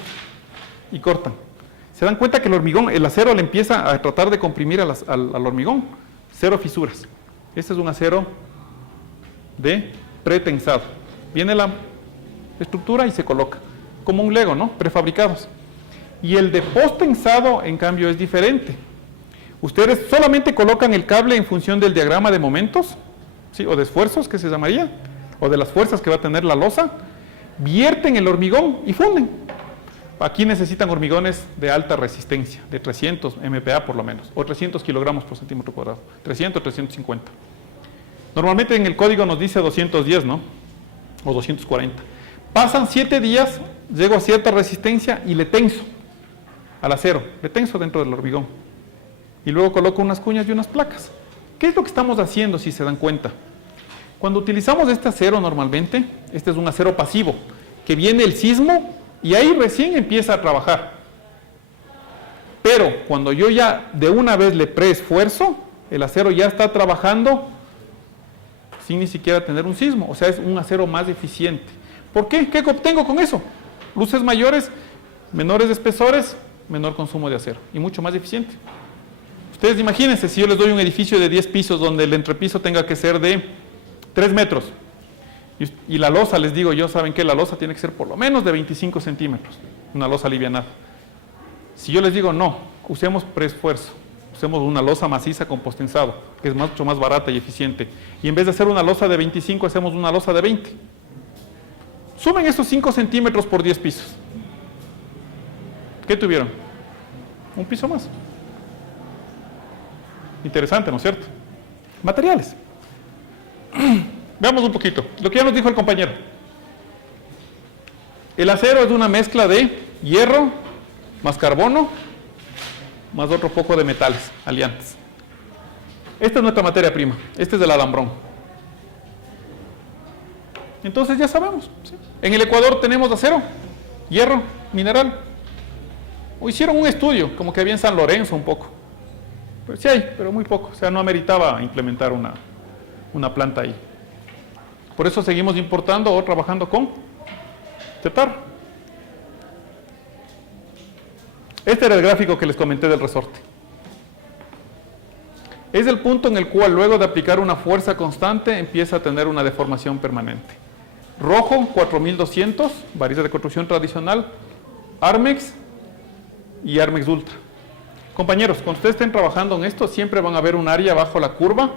y cortan. Se dan cuenta que el hormigón, el acero le empieza a tratar de comprimir al hormigón. Cero fisuras. Este es un acero de pretensado. Viene la estructura y se coloca. Como un Lego, ¿no? Prefabricados. Y el de postensado, en cambio, es diferente. Ustedes solamente colocan el cable en función del diagrama de momentos, ¿sí? O de esfuerzos, que se llamaría, o de las fuerzas que va a tener la losa, vierten el hormigón y funden. Aquí necesitan hormigones de alta resistencia, de 300 MPa por lo menos, o 300 kilogramos por centímetro cuadrado, 300, 350. Normalmente en el código nos dice 210, ¿no? O 240. Pasan 7 días, llego a cierta resistencia y le tenso al acero, le tenso dentro del hormigón. Y luego coloco unas cuñas y unas placas. ¿Qué es lo que estamos haciendo, si se dan cuenta? Cuando utilizamos este acero normalmente, este es un acero pasivo, que viene el sismo y ahí recién empieza a trabajar. Pero cuando yo ya de una vez le preesfuerzo, el acero ya está trabajando sin ni siquiera tener un sismo. O sea, es un acero más eficiente. ¿Por qué? ¿Qué obtengo con eso? Luces mayores, menores espesores, menor consumo de acero y mucho más eficiente. Ustedes imagínense si yo les doy un edificio de 10 pisos donde el entrepiso tenga que ser de 3 metros. Y la losa, les digo yo, ¿saben qué? La losa tiene que ser por lo menos de 25 centímetros, una losa alivianada. Si yo les digo, no, usemos preesfuerzo, usemos una losa maciza con postensado, que es mucho más barata y eficiente, y en vez de hacer una losa de 25, hacemos una losa de 20. Sumen esos 5 centímetros por 10 pisos. ¿Qué tuvieron? Un piso más. Interesante, ¿no es cierto? materiales. Veamos un poquito, lo que ya nos dijo el compañero. El acero es una mezcla de hierro más carbono más otro poco de metales aliantes. Esta es nuestra materia prima, este es el alambrón. Entonces ya sabemos, ¿sí? En el Ecuador tenemos acero, hierro, mineral. O hicieron un estudio, como que había en San Lorenzo un poco. Pues sí hay, pero muy poco, o sea, no ameritaba implementar una planta ahí. Por eso seguimos importando o trabajando con tetar. Este era el gráfico que les comenté del resorte. Es el punto en el cual luego de aplicar una fuerza constante empieza a tener una deformación permanente. Rojo, 4200, varilla de construcción tradicional, Armex y Armex Ultra. Compañeros, cuando ustedes estén trabajando en esto, siempre van a ver un área bajo la curva,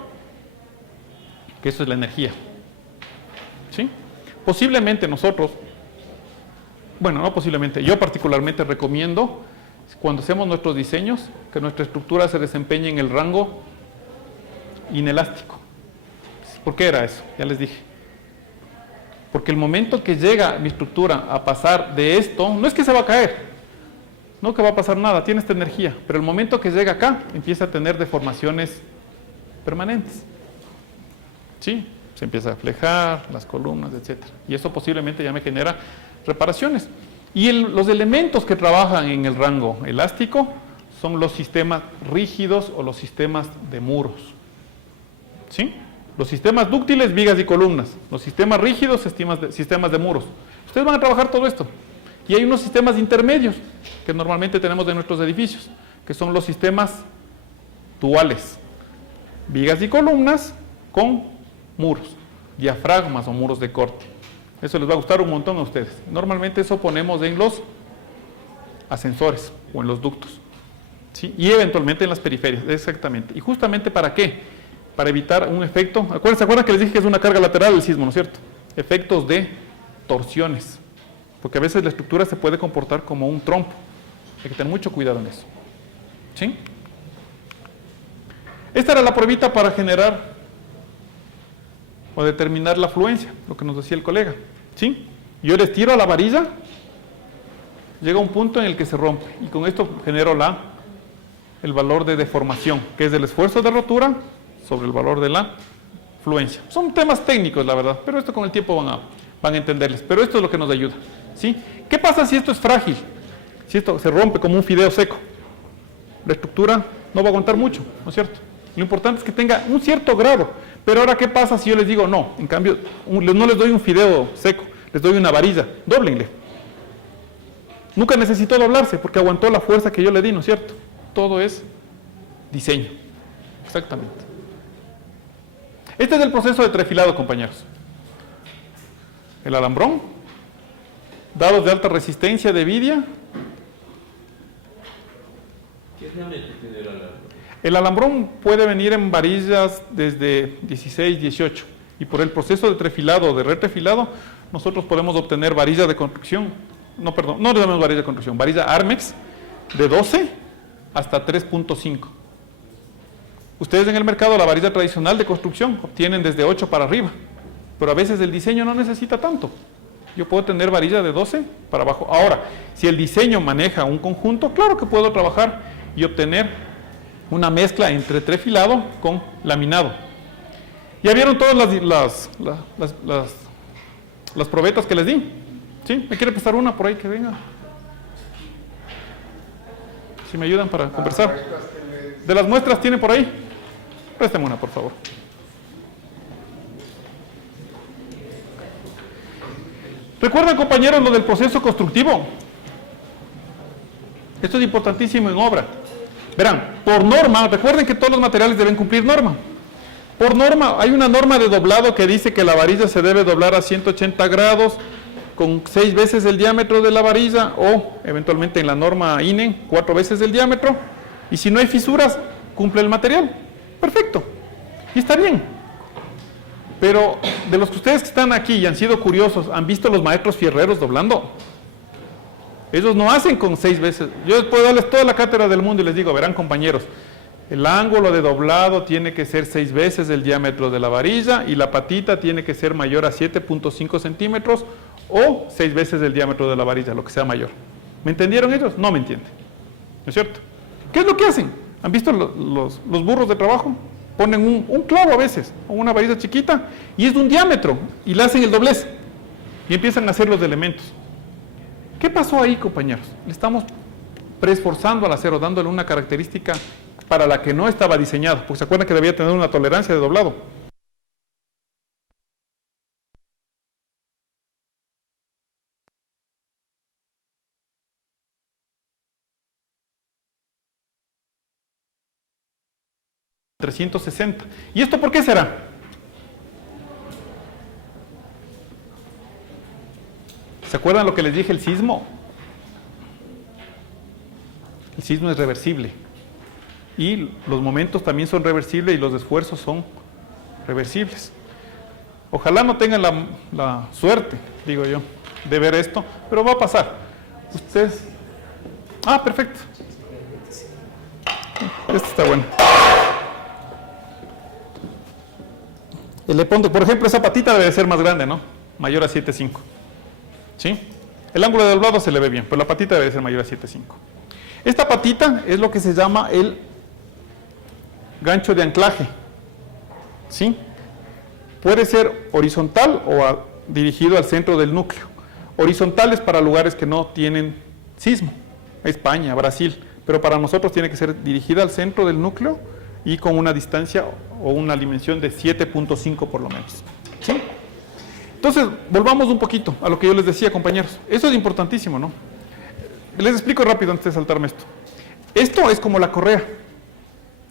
que eso es la energía. ¿Sí? Posiblemente nosotros, bueno, no posiblemente, yo particularmente recomiendo, cuando hacemos nuestros diseños, que nuestra estructura se desempeñe en el rango inelástico. ¿Por qué era eso? Ya les dije. Porque el momento que llega mi estructura a pasar de esto, no es que se va a caer, no que va a pasar nada, tiene esta energía, pero el momento que llega acá, empieza a tener deformaciones permanentes. ¿Sí? Se empieza a flejar, las columnas, etc. Y eso posiblemente ya me genera reparaciones. Y los elementos que trabajan en el rango elástico son los sistemas rígidos o los sistemas de muros. ¿Sí? Los sistemas dúctiles, vigas y columnas. Los sistemas rígidos, sistemas de muros. Ustedes van a trabajar todo esto. Y hay unos sistemas intermedios que normalmente tenemos en nuestros edificios, que son los sistemas duales. Vigas y columnas con muros, diafragmas o muros de corte. Eso les va a gustar un montón a ustedes. Normalmente eso ponemos en los ascensores o en los ductos. ¿Sí? Y eventualmente en las periferias, exactamente. ¿Y justamente para qué? Para evitar un efecto. ¿Se acuerdan que les dije que es una carga lateral del sismo, no es cierto? Efectos de torsiones. Porque a veces la estructura se puede comportar como un trompo. Hay que tener mucho cuidado en eso. ¿Sí? Esta era la pruebita para generar o determinar la fluencia, lo que nos decía el colega. ¿Sí? Yo les tiro a la varilla, llega un punto en el que se rompe, y con esto genero el valor de deformación, que es el esfuerzo de rotura sobre el valor de la fluencia. Son temas técnicos, la verdad, pero esto con el tiempo van a entenderles, pero esto es lo que nos ayuda. ¿Sí? ¿Qué pasa si esto es frágil? Si esto se rompe como un fideo seco, la estructura no va a aguantar mucho, ¿no es cierto? Lo importante es que tenga un cierto grado. Pero ahora, ¿qué pasa si yo les digo no? En cambio, no les doy un fideo seco, les doy una varilla, dóblenle. Nunca necesitó doblarse porque aguantó la fuerza que yo le di, ¿no es cierto? Todo es diseño. Exactamente. Este es el proceso de trefilado, compañeros. El alambrón, dados de alta resistencia de vidia. ¿Qué diámetro tiene el alambrón? El alambrón puede venir en varillas desde 16, 18 y por el proceso de trefilado o de retrefilado nosotros podemos obtener varillas de construcción, no le damos varilla de construcción, varilla Armex de 12 hasta 3.5. Ustedes en el mercado la varilla tradicional de construcción obtienen desde 8 para arriba, pero a veces el diseño no necesita tanto. Yo puedo tener varilla de 12 para abajo. Ahora, si el diseño maneja un conjunto, claro que puedo trabajar y obtener una mezcla entre trefilado con laminado. ¿Ya vieron todas las probetas que les di? ¿Sí? ¿Me quiere pasar una por ahí que venga? Si me ayudan para conversar. ¿De las muestras tiene por ahí? Préstame una, por favor. ¿Recuerdan, compañeros, lo del proceso constructivo? Esto es importantísimo en obra. Verán, por norma, recuerden que todos los materiales deben cumplir norma. Por norma, hay una norma de doblado que dice que la varilla se debe doblar a 180 grados con 6 veces el diámetro de la varilla o eventualmente en la norma INE 4 veces el diámetro. Y si no hay fisuras, cumple el material. Perfecto. Y está bien. Pero de los que ustedes que están aquí y han sido curiosos, ¿han visto los maestros fierreros doblando? Ellos no hacen con 6 veces. Yo puedo darles toda la cátedra del mundo y les digo, verán, compañeros, El ángulo de doblado tiene que ser 6 veces el diámetro de la varilla y la patita tiene que ser mayor a 7.5 centímetros o 6 veces el diámetro de la varilla, lo que sea mayor. ¿Me entendieron ellos? No me entienden. ¿No es cierto? ¿Qué es lo que hacen? ¿Han visto los burros de trabajo? Ponen un clavo a veces, o una varilla chiquita, y es de un diámetro, y le hacen el doblez, y empiezan a hacer los elementos. ¿Qué pasó ahí, compañeros? Le estamos preesforzando al acero, dándole una característica para la que no estaba diseñado, porque se acuerdan que debía tener una tolerancia de doblado. $360. ¿Y esto por qué será? ¿Se acuerdan lo que les dije, el sismo? El sismo es reversible. Y los momentos también son reversibles y los esfuerzos son reversibles. Ojalá no tengan la suerte, digo yo, de ver esto, pero va a pasar. Ustedes... Ah, perfecto. Esto está bueno. Por ejemplo, esa patita debe ser más grande, ¿no? Mayor a 7.5. ¿Sí? El ángulo de doblado se le ve bien, pero la patita debe ser mayor a 7.5. Esta patita es lo que se llama el gancho de anclaje. ¿Sí? Puede ser horizontal o dirigido al centro del núcleo. Horizontal es para lugares que no tienen sismo. España, Brasil. Pero para nosotros tiene que ser dirigida al centro del núcleo y con una distancia o una dimensión de 7.5 por lo menos. ¿Sí? Entonces, volvamos un poquito a lo que yo les decía, compañeros. Eso es importantísimo, ¿no? Les explico rápido antes de saltarme esto. Esto es como la correa.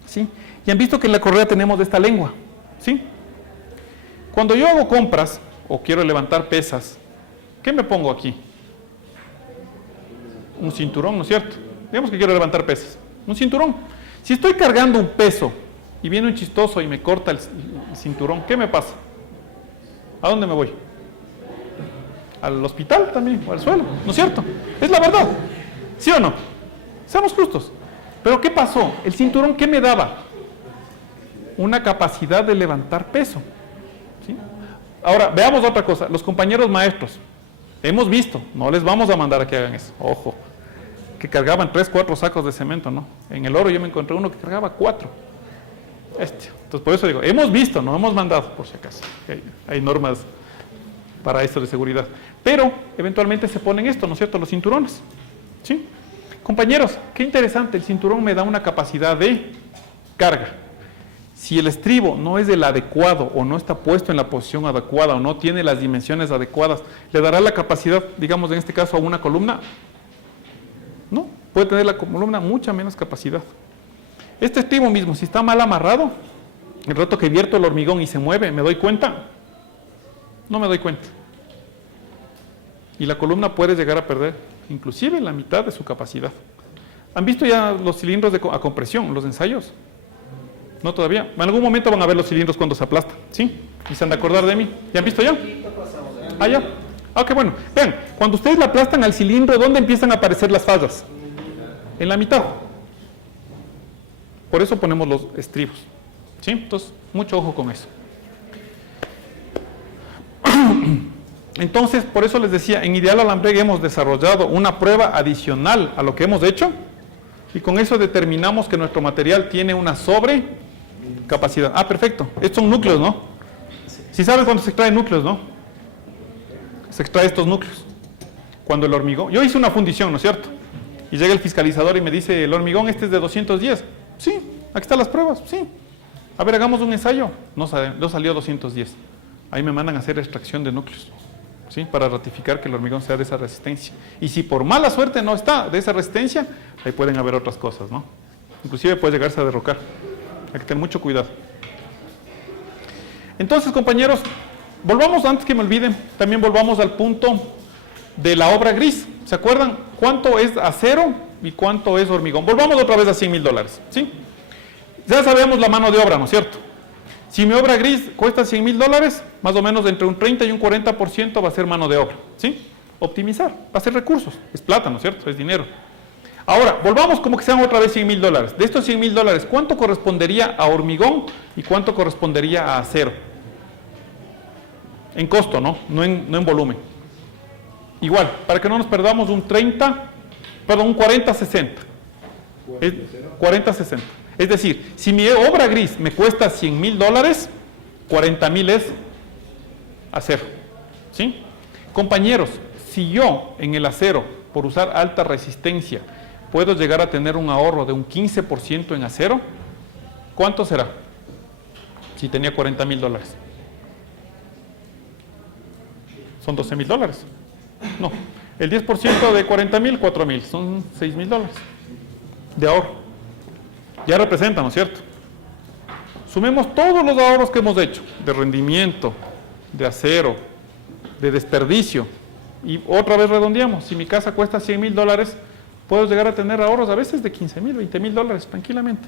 ¿Sí? Y han visto que en la correa tenemos esta lengua. ¿Sí? Cuando yo hago compras o quiero levantar pesas, ¿qué me pongo aquí? Un cinturón, ¿no es cierto? Digamos que quiero levantar pesas. Un cinturón. Si estoy cargando un peso y viene un chistoso y me corta el cinturón, ¿qué me pasa? ¿A dónde me voy? Al hospital también, o al suelo, ¿no es cierto? Es la verdad, ¿sí o no? Seamos justos. Pero ¿qué pasó? El cinturón, ¿qué me daba? Una capacidad de levantar peso. ¿Sí? Ahora, veamos otra cosa. Los compañeros maestros, hemos visto, no les vamos a mandar a que hagan eso, ojo, que cargaban 3-4 sacos de cemento, ¿no? En el oro yo me encontré uno que cargaba 4. Entonces, por eso digo, hemos visto, no hemos mandado, por si acaso. Hay normas para esto de seguridad. Pero, eventualmente se ponen esto, ¿no es cierto? Los cinturones. ¿Sí? Compañeros, qué interesante, el cinturón me da una capacidad de carga. Si el estribo no es el adecuado, o no está puesto en la posición adecuada, o no tiene las dimensiones adecuadas, ¿le dará la capacidad, digamos en este caso, a una columna? No, puede tener la columna mucha menos capacidad. Este estribo mismo, si está mal amarrado, el rato que vierto el hormigón y se mueve, ¿me doy cuenta? No me doy cuenta. Y la columna puede llegar a perder inclusive la mitad de su capacidad. ¿Han visto ya los cilindros a compresión, los ensayos? No todavía. En algún momento van a ver los cilindros cuando se aplastan, ¿sí? Y se han de acordar de mí. ¿Ya han visto ya? Ah, ya. Ah, qué bueno. Vean, cuando ustedes le aplastan al cilindro, ¿dónde empiezan a aparecer las fallas? En la mitad. Por eso ponemos los estribos. ¿Sí? Entonces, mucho ojo con eso. Entonces, por eso les decía, en Ideal Alambre hemos desarrollado una prueba adicional a lo que hemos hecho y con eso determinamos que nuestro material tiene una sobrecapacidad. Ah, perfecto. Estos son núcleos, ¿no? Si sabes cuándo se extraen núcleos, ¿no? Se extrae estos núcleos. Cuando el hormigón... Yo hice una fundición, ¿no es cierto? Y llega el fiscalizador y me dice, el hormigón este es de 210. Sí, aquí están las pruebas, sí. A ver, hagamos un ensayo. No salió 210. Ahí me mandan a hacer extracción de núcleos, ¿sí? Para ratificar que el hormigón sea de esa resistencia. Y si por mala suerte no está de esa resistencia, ahí pueden haber otras cosas, ¿no? Inclusive puede llegarse a derrocar. Hay que tener mucho cuidado. Entonces, compañeros, volvamos, antes que me olviden, también volvamos al punto de la obra gris. ¿Se acuerdan cuánto es acero y cuánto es hormigón? Volvamos otra vez a $100,000, ¿sí? Ya sabemos la mano de obra, ¿no es cierto? Si mi obra gris cuesta $100,000, más o menos entre un 30 y un 40% va a ser mano de obra, ¿sí? Optimizar, va a ser recursos, es plata, ¿no es cierto? Es dinero. Ahora, volvamos como que sean otra vez $100,000. De estos $100,000, ¿cuánto correspondería a hormigón y cuánto correspondería a acero? En costo, ¿no? No en volumen. Igual, para que no nos perdamos un 40-60. 40-60. Es decir, si mi obra gris me cuesta $100,000, 40,000 es acero. ¿Sí? Compañeros, si yo en el acero, por usar alta resistencia, puedo llegar a tener un ahorro de un 15% en acero, ¿cuánto será? Si tenía $40,000. Son $12,000. No, el 10% de 40,000, 4,000, son $6,000 de ahorro. Ya representa, ¿no es cierto? Sumemos todos los ahorros que hemos hecho, de rendimiento, de acero, de desperdicio, y otra vez redondeamos. Si mi casa cuesta $100,000, puedo llegar a tener ahorros a veces de $15,000, $20,000 tranquilamente.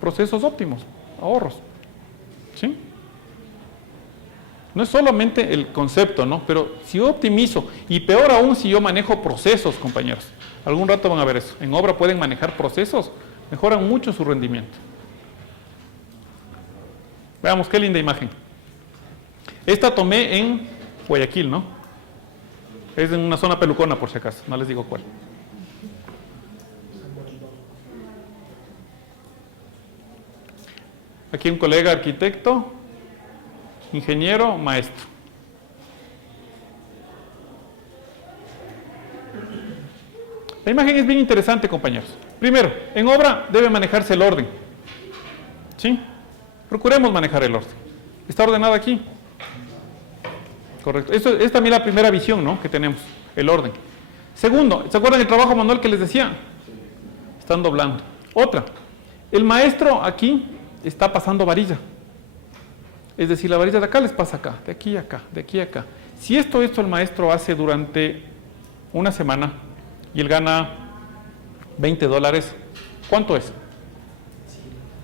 Procesos óptimos, ahorros. ¿Sí? No es solamente el concepto, ¿no? Pero si yo optimizo, y peor aún si yo manejo procesos, compañeros. Algún rato van a ver eso. En obra pueden manejar procesos, mejoran mucho su rendimiento. Veamos qué linda imagen. Esta tomé en Guayaquil, ¿no? Es en una zona pelucona, por si acaso, no les digo cuál. Aquí un colega arquitecto, ingeniero, maestro. La imagen es bien interesante, compañeros. Primero, en obra debe manejarse el orden. ¿Sí? Procuremos manejar el orden. ¿Está ordenado aquí? Correcto. Esto es también la primera visión, ¿no?, que tenemos, el orden. Segundo, ¿se acuerdan del trabajo manual que les decía? Están doblando. Otra, el maestro aquí está pasando varilla. Es decir, la varilla de acá les pasa acá, de aquí a acá, de aquí a acá. Si esto el maestro hace durante una semana y él gana $20, ¿cuánto es?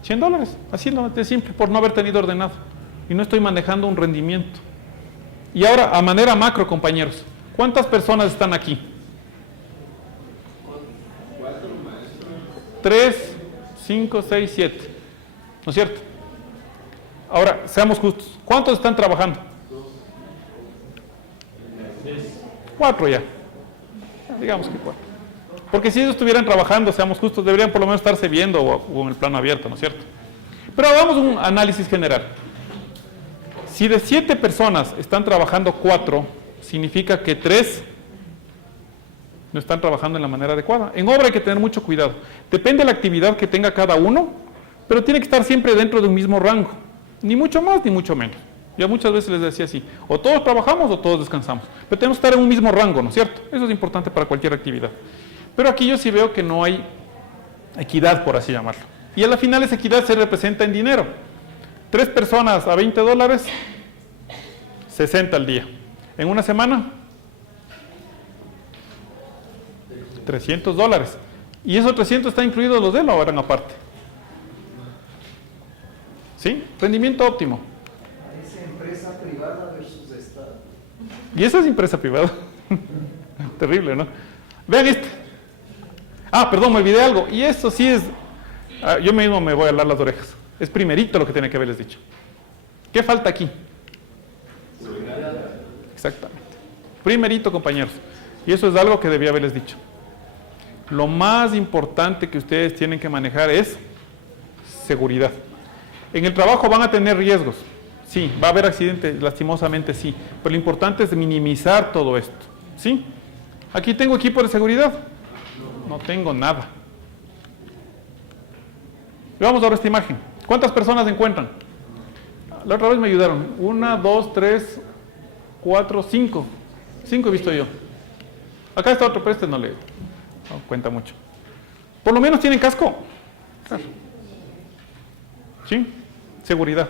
$100, así de simple, por no haber tenido ordenado. Y no estoy manejando un rendimiento. Y ahora, a manera macro, compañeros, ¿cuántas personas están aquí? 3, 5, 6, 7. ¿No es cierto? Ahora, seamos justos. ¿Cuántos están trabajando? 4 ya. Digamos que 4. Porque si ellos estuvieran trabajando, seamos justos, deberían por lo menos estarse viendo o en el plano abierto, ¿no es cierto? Pero hagamos un análisis general. Si de 7 personas están trabajando 4, significa que 3 no están trabajando en la manera adecuada. En obra hay que tener mucho cuidado. Depende de la actividad que tenga cada uno, pero tiene que estar siempre dentro de un mismo rango. Ni mucho más ni mucho menos. Ya muchas veces les decía así, o todos trabajamos o todos descansamos. Pero tenemos que estar en un mismo rango, ¿no es cierto? Eso es importante para cualquier actividad. Pero aquí yo sí veo que no hay equidad, por así llamarlo. Y a la final esa equidad se representa en dinero. 3 personas a $20, 60 al día. En una semana, $300. Y esos 300 está incluidos los de él o eran aparte. ¿Sí? Rendimiento óptimo. Parece empresa privada versus Estado. Y esa es empresa privada. Terrible, ¿no? Vean este. Perdón, me olvidé algo. Y esto sí es... yo mismo me voy a alar las orejas. Es primerito lo que tiene que haberles dicho. ¿Qué falta aquí? Exactamente. Primerito, compañeros. Y eso es algo que debía haberles dicho. Lo más importante que ustedes tienen que manejar es seguridad. En el trabajo van a tener riesgos. Sí, va a haber accidentes, lastimosamente sí. Pero lo importante es minimizar todo esto. ¿Sí? ¿Aquí tengo equipo de seguridad? No tengo nada. Vamos ahora a esta imagen. ¿Cuántas personas se encuentran? La otra vez me ayudaron. 1, 2, 3, 4, 5. 5 he visto yo. Acá está otro, pero este no cuenta mucho. Por lo menos tienen casco. Claro. ¿Sí? Seguridad.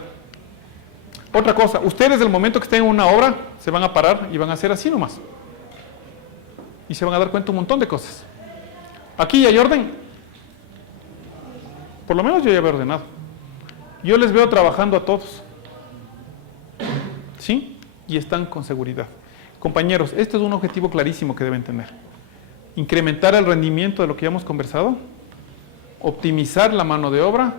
Otra cosa, ustedes del momento que estén en una obra, se van a parar y van a hacer así nomás. Y se van a dar cuenta un montón de cosas. Aquí ya hay orden. Por lo menos yo ya había ordenado. Yo les veo trabajando a todos. ¿Sí? Y están con seguridad. Compañeros, este es un objetivo clarísimo que deben tener. incrementar el rendimiento de lo que ya hemos conversado, optimizar la mano de obra,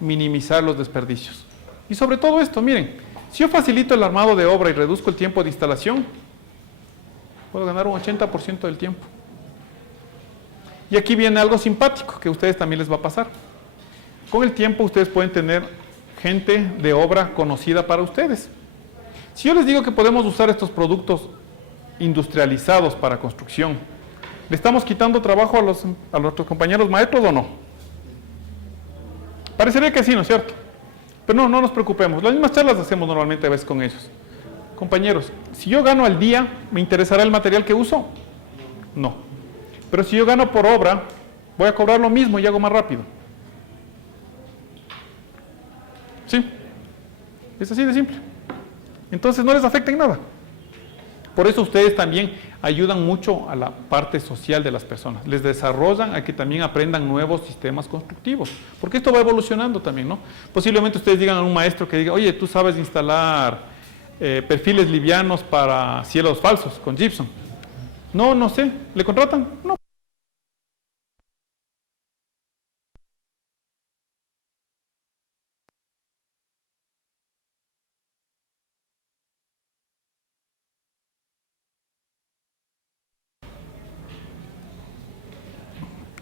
minimizar los desperdicios. Y sobre todo esto, miren, si yo facilito el armado de obra y reduzco el tiempo de instalación, puedo ganar un 80% del tiempo. Y aquí viene algo simpático que a ustedes también les va a pasar. Con el tiempo ustedes pueden tener gente de obra conocida para ustedes. Si yo les digo que podemos usar estos productos industrializados para construcción, ¿le estamos quitando trabajo a nuestros compañeros maestros o no? Parecería que sí, ¿no es cierto? Pero no nos preocupemos. Las mismas charlas hacemos normalmente a veces con ellos. Compañeros, si yo gano al día, ¿me interesará el material que uso? No. Pero si yo gano por obra, voy a cobrar lo mismo y hago más rápido. ¿Sí? Es así de simple. Entonces no les afecta en nada. Por eso ustedes también ayudan mucho a la parte social de las personas. Les desarrollan a que también aprendan nuevos sistemas constructivos. Porque esto va evolucionando también, ¿no? Posiblemente ustedes digan a un maestro que diga, oye, tú sabes instalar perfiles livianos para cielos falsos con gypsum. No, no sé. ¿Le contratan? No.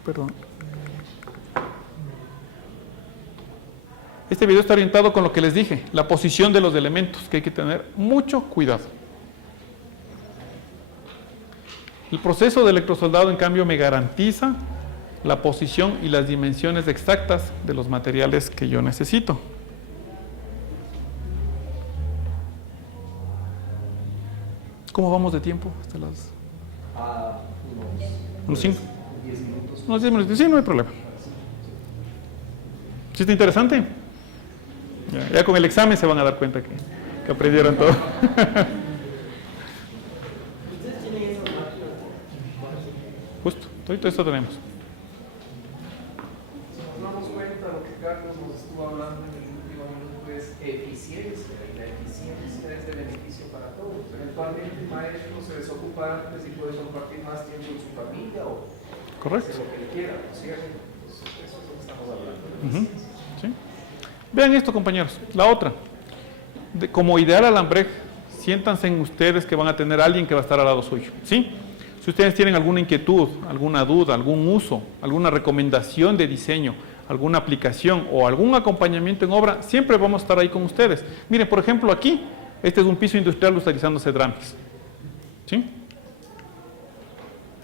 Perdón. Este video está orientado con lo que les dije, la posición de los elementos, que hay que tener mucho cuidado. El proceso de electrosoldado, en cambio, me garantiza la posición y las dimensiones exactas de los materiales que yo necesito. ¿Cómo vamos de tiempo? Hasta las... unos 5. 10 minutos. Unos 10 minutos. Sí, no hay problema. ¿Sí está interesante? Ya con el examen se van a dar cuenta que aprendieron todo. ¿Ustedes tienen esas máquinas? Justo, todo esto tenemos. Si nos damos cuenta, lo que Carlos nos estuvo hablando en el último minuto es eficiencia, y la eficiencia es de beneficio para todos. Eventualmente el maestro se desocupa antes y puede compartir más tiempo con su familia o Correcto. hacer lo que le quiera, ¿no es cierto? Pues eso es lo que estamos hablando. ¿Sí? Vean esto, compañeros. La otra. Como ideal Alambrej, siéntanse en ustedes que van a tener a alguien que va a estar al lado suyo. ¿Sí? Si ustedes tienen alguna inquietud, alguna duda, algún uso, alguna recomendación de diseño, alguna aplicación o algún acompañamiento en obra, siempre vamos a estar ahí con ustedes. Miren, por ejemplo, aquí, este es un piso industrial utilizando Cedramics. ¿Sí?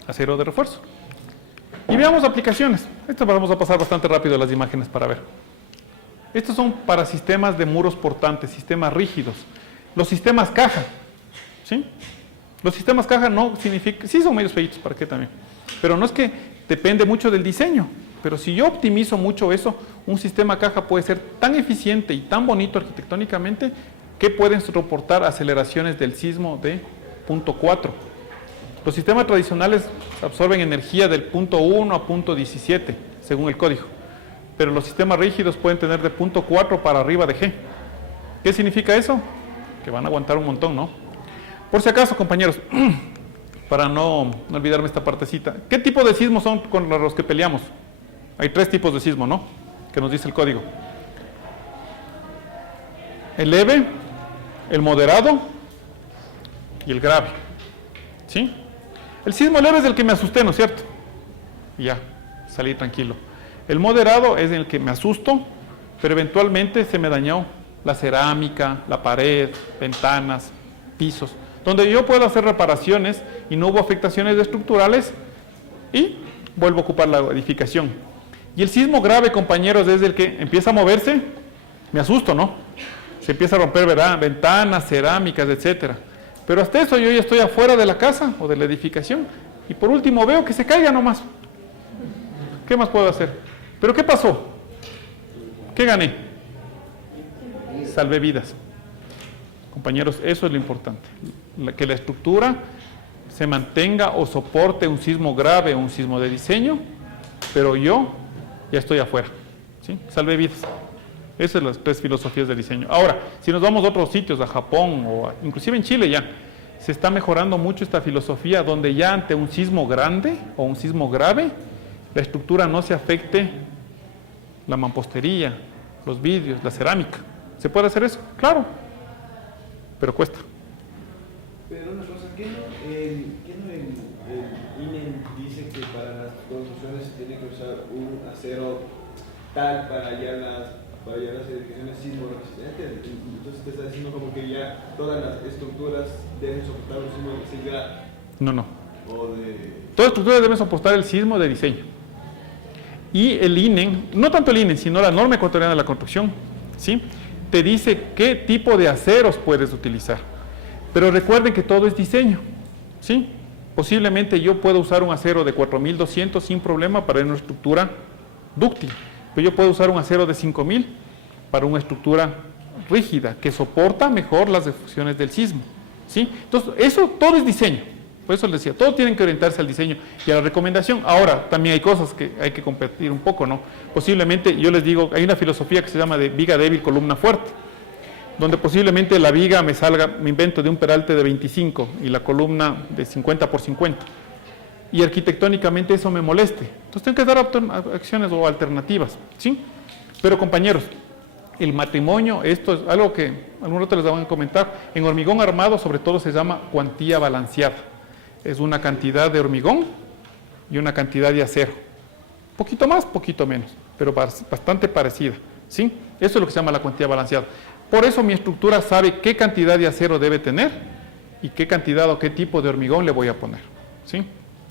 Acero de refuerzo. Y veamos aplicaciones. Esto vamos a pasar bastante rápido las imágenes para ver. Estos son para sistemas de muros portantes, sistemas rígidos. Los sistemas caja. ¿Sí? Los sistemas caja no significa... Sí son medios feitos, ¿para qué también? Pero no es que depende mucho del diseño. Pero si yo optimizo mucho eso, un sistema caja puede ser tan eficiente y tan bonito arquitectónicamente que pueden soportar aceleraciones del sismo de 0.4. Los sistemas tradicionales absorben energía del 0.1 a 0.17, según el código. Pero los sistemas rígidos pueden tener de 0.4 para arriba de G. ¿Qué significa eso? Que van a aguantar un montón, ¿no? Por si acaso, compañeros, para no olvidarme esta partecita, ¿qué tipo de sismos son con los que peleamos? Hay 3 tipos de sismo, ¿no? Que nos dice el código. El leve, el moderado y el grave. ¿Sí? El sismo leve es el que me asusté, ¿no es cierto? Y ya, salí tranquilo. El moderado es el que me asusto, pero eventualmente se me dañó la cerámica, la pared, ventanas, pisos, donde yo puedo hacer reparaciones y no hubo afectaciones estructurales y vuelvo a ocupar la edificación. Y el sismo grave, compañeros, es el que empieza a moverse, me asusto, ¿no? Se empieza a romper, ¿verdad? Ventanas, cerámicas, etcétera. Pero hasta eso yo ya estoy afuera de la casa o de la edificación y por último veo que se caiga nomás. ¿Qué más puedo hacer? ¿Pero qué pasó? ¿Qué gané? Salvé vidas. Compañeros, eso es lo importante. Que la estructura se mantenga o soporte un sismo grave o un sismo de diseño, pero yo ya estoy afuera. ¿Sí? Salvé vidas. Esas son las 3 filosofías del diseño. Ahora, si nos vamos a otros sitios, a Japón o inclusive en Chile ya, se está mejorando mucho esta filosofía donde ya ante un sismo grande o un sismo grave, la estructura no se afecte la mampostería, los vidrios, la cerámica. ¿Se puede hacer eso? Claro, pero cuesta. Pero una cosa, ¿qué no el INE dice que para las construcciones se tiene que usar un acero tal para ya las edificaciones sismo resistentes? Entonces te está diciendo como que ya todas las estructuras deben soportar un sismo de 6 grados. No. O de... Todas las estructuras deben soportar el sismo de diseño. Y el INE, no tanto el INE, sino la norma ecuatoriana de la construcción, ¿sí?, te dice qué tipo de aceros puedes utilizar. Pero recuerden que todo es diseño, ¿sí? Posiblemente yo puedo usar un acero de 4200 sin problema para una estructura dúctil, pero yo puedo usar un acero de 5000 para una estructura rígida que soporta mejor las defecciones del sismo, ¿sí? Entonces, eso todo es diseño. Por eso les decía, todos tienen que orientarse al diseño y a la recomendación. Ahora, también hay cosas que hay que compartir un poco, ¿no? Posiblemente, yo les digo, hay una filosofía que se llama de viga débil, columna fuerte, donde posiblemente la viga me salga, me invento, de un peralte de 25 y la columna de 50 por 50. Y arquitectónicamente eso me moleste. Entonces tengo que dar acciones o alternativas, ¿sí? Pero compañeros, el matrimonio, esto es algo que algún rato les van a comentar, en hormigón armado sobre todo se llama cuantía balanceada. Es una cantidad de hormigón y una cantidad de acero. Poquito más, poquito menos, pero bastante parecida, ¿sí? Eso es lo que se llama la cuantía balanceada. Por eso mi estructura sabe qué cantidad de acero debe tener y qué cantidad o qué tipo de hormigón le voy a poner, ¿sí?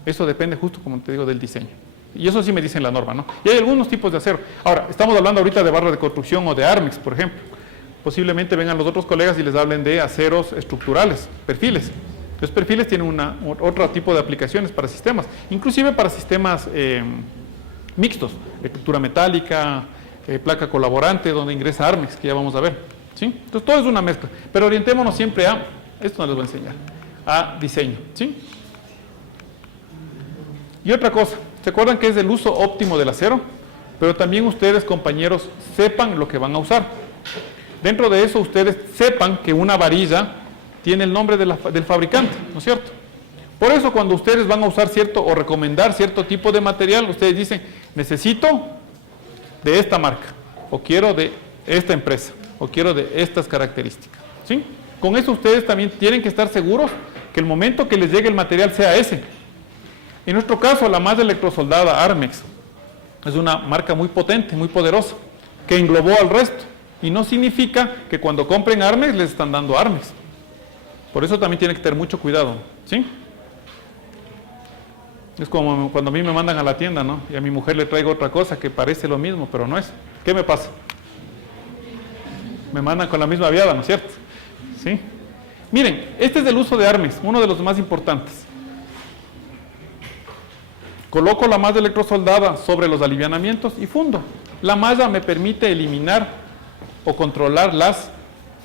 Eso depende justo, como te digo, del diseño. Y eso sí me dice en la norma, ¿no? Y hay algunos tipos de acero. Ahora, estamos hablando ahorita de barra de construcción o de Armex, por ejemplo. Posiblemente vengan los otros colegas y les hablen de aceros estructurales, perfiles. Los perfiles tienen otro tipo de aplicaciones para sistemas, inclusive para sistemas mixtos, estructura metálica, placa colaborante, donde ingresa Armex, que ya vamos a ver, ¿sí? Entonces todo es una mezcla, pero orientémonos siempre a, esto no les voy a enseñar, a diseño, ¿sí? Y otra cosa, ¿se acuerdan que es el uso óptimo del acero? Pero también ustedes, compañeros, sepan lo que van a usar. Dentro de eso, ustedes sepan que una varilla tiene el nombre del fabricante, ¿no es cierto? Por eso cuando ustedes van a usar cierto o recomendar cierto tipo de material, ustedes dicen, necesito de esta marca, o quiero de esta empresa, o quiero de estas características, ¿sí? Con eso ustedes también tienen que estar seguros que el momento que les llegue el material sea ese. En nuestro caso, la malla electrosoldada Armex es una marca muy potente, muy poderosa, que englobó al resto, y no significa que cuando compren Armex les están dando Armex. Por eso también tienen que tener mucho cuidado, ¿sí? Es como cuando a mí me mandan a la tienda, ¿no? Y a mi mujer le traigo otra cosa que parece lo mismo, pero no es. ¿Qué me pasa? Me mandan con la misma viada, ¿no es cierto? ¿Sí? Miren, este es el uso de Armex, uno de los más importantes. Coloco la malla electrosoldada sobre los alivianamientos y fundo. La malla me permite eliminar o controlar las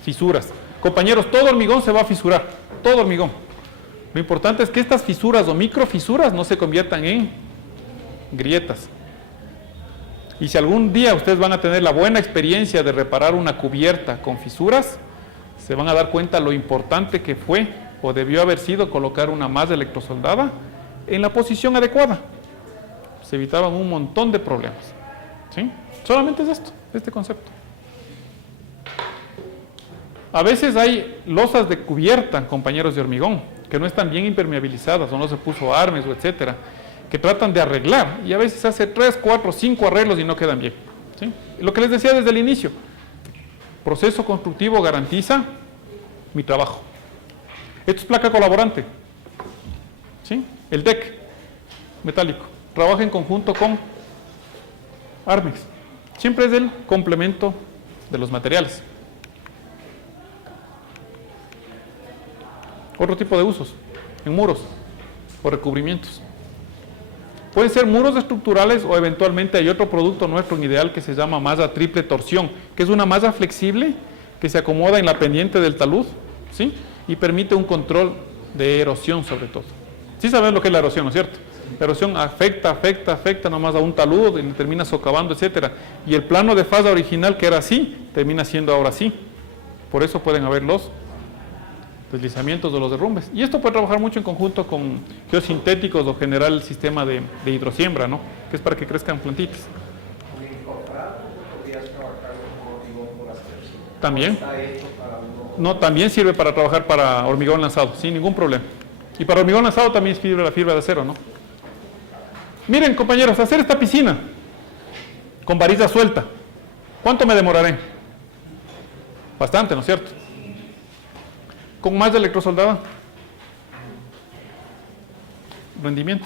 fisuras. Compañeros, todo hormigón se va a fisurar, todo hormigón. Lo importante es que estas fisuras o microfisuras no se conviertan en grietas. Y si algún día ustedes van a tener la buena experiencia de reparar una cubierta con fisuras, se van a dar cuenta lo importante que fue o debió haber sido colocar una malla electrosoldada en la posición adecuada. Se evitaban un montón de problemas, ¿sí? Solamente es esto, este concepto. A veces hay losas de cubierta, compañeros de hormigón, que no están bien impermeabilizadas o no se puso Armex o etcétera, que tratan de arreglar y a veces hace 3, 4, 5 arreglos y no quedan bien, ¿sí? Lo que les decía desde el inicio, proceso constructivo garantiza mi trabajo. Esto es placa colaborante, ¿sí? El deck metálico trabaja en conjunto con Armex, siempre es el complemento de los materiales. Otro tipo de usos, en muros o recubrimientos. Pueden ser muros estructurales o eventualmente hay otro producto nuestro en ideal que se llama malla triple torsión, que es una malla flexible que se acomoda en la pendiente del talud, ¿sí? Y permite un control de erosión sobre todo. Sí saben lo que es la erosión, ¿no es cierto? La erosión afecta nomás a un talud y termina socavando, etcétera. Y el plano de fase original que era así, termina siendo ahora así. Por eso pueden haber los deslizamientos o los derrumbes. Y esto puede trabajar mucho en conjunto con geosintéticos o generar el sistema de hidrosiembra, ¿no? Que es para que crezcan plantitas. ¿Con incorporado podrías trabajar con hormigón por aspersión? También. ¿Está hecho para uno? No, también sirve para trabajar para hormigón lanzado, sin ningún problema. Y para hormigón lanzado también es la fibra de acero, ¿no? Miren, compañeros, hacer esta piscina con varilla suelta, ¿cuánto me demoraré? Bastante, ¿no es cierto? Con malla electrosoldada, rendimiento.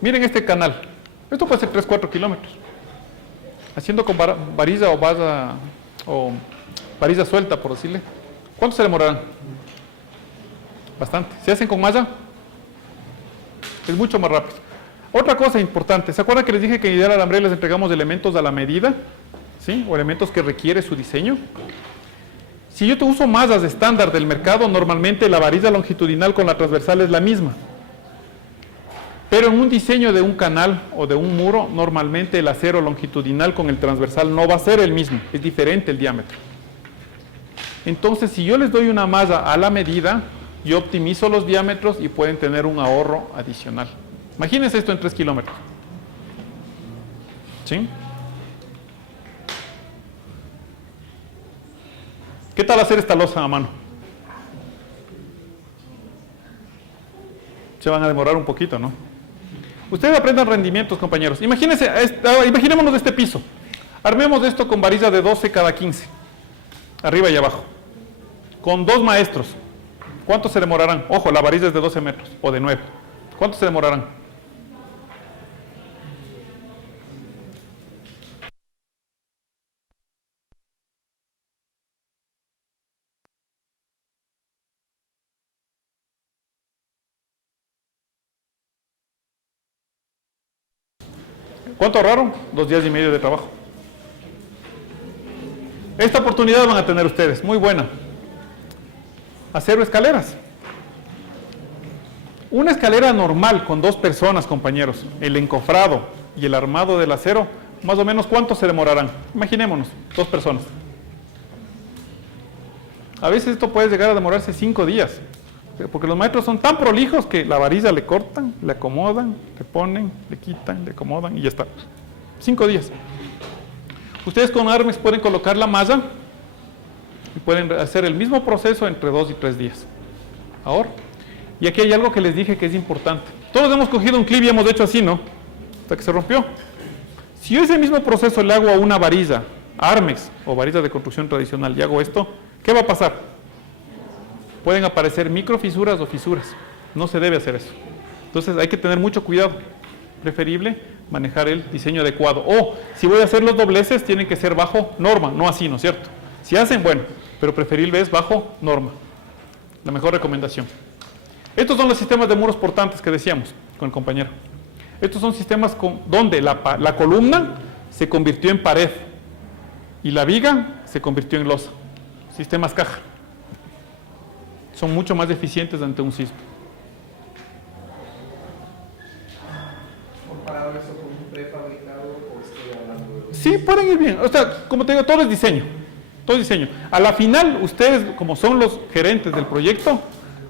Miren este canal, esto puede ser 3-4 kilómetros. Haciendo con varilla o valla o varilla suelta, por decirle, ¿cuánto se demorarán? Bastante. ¿Se hacen con malla? Es mucho más rápido. Otra cosa importante, ¿se acuerdan que les dije que en Ideal Alambre les entregamos elementos a la medida? ¿Sí? O elementos que requiere su diseño. Si yo te uso mallas estándar del mercado, normalmente la varilla longitudinal con la transversal es la misma. Pero en un diseño de un canal o de un muro, normalmente el acero longitudinal con el transversal no va a ser el mismo, es diferente el diámetro. Entonces, si yo les doy una malla a la medida, yo optimizo los diámetros y pueden tener un ahorro adicional. Imagínense esto en 3 kilómetros. ¿Sí? ¿Qué tal hacer esta losa a mano? Se van a demorar un poquito, ¿no? Ustedes aprendan rendimientos, compañeros. Imagínense, imaginémonos este piso. Armemos esto con varilla de 12 cada 15. Arriba y abajo. Con 2 maestros. ¿Cuánto se demorarán? Ojo, la varilla es de 12 metros o de 9. ¿Cuánto se demorarán? ¿Cuánto ahorraron? 2 días y medio de trabajo. Esta oportunidad van a tener ustedes, muy buena. Acero escaleras. Una escalera normal con 2 personas, compañeros, el encofrado y el armado del acero, más o menos ¿cuánto se demorarán? Imaginémonos, 2 personas. A veces esto puede llegar a demorarse 5 días, porque los maestros son tan prolijos que la varilla le cortan, le acomodan, le ponen, le quitan, le acomodan y ya está. 5 días. Ustedes con Armex pueden colocar la malla y pueden hacer el mismo proceso entre 2 y 3 días. Ahora, y aquí hay algo que les dije que es importante. Todos hemos cogido un clip y hemos hecho así, ¿no? Hasta que se rompió. Si yo ese mismo proceso le hago a una varilla, Armex o varilla de construcción tradicional, y hago esto, ¿qué va a pasar? Pueden aparecer microfisuras o fisuras. No se debe hacer eso. Entonces hay que tener mucho cuidado. Preferible manejar el diseño adecuado. O si voy a hacer los dobleces, tienen que ser bajo norma, no así, ¿no es cierto? Si hacen, bueno, pero preferible es bajo norma. La mejor recomendación. Estos son los sistemas de muros portantes que decíamos con el compañero. Estos son sistemas donde la columna se convirtió en pared y la viga se convirtió en losa. Sistemas caja. Son mucho más eficientes ante un sismo. ¿Comparado eso con un prefabricado o estoy hablando de...? Sí, pueden ir bien. O sea, como te digo, todo es diseño. Todo es diseño. A la final, ustedes, como son los gerentes del proyecto,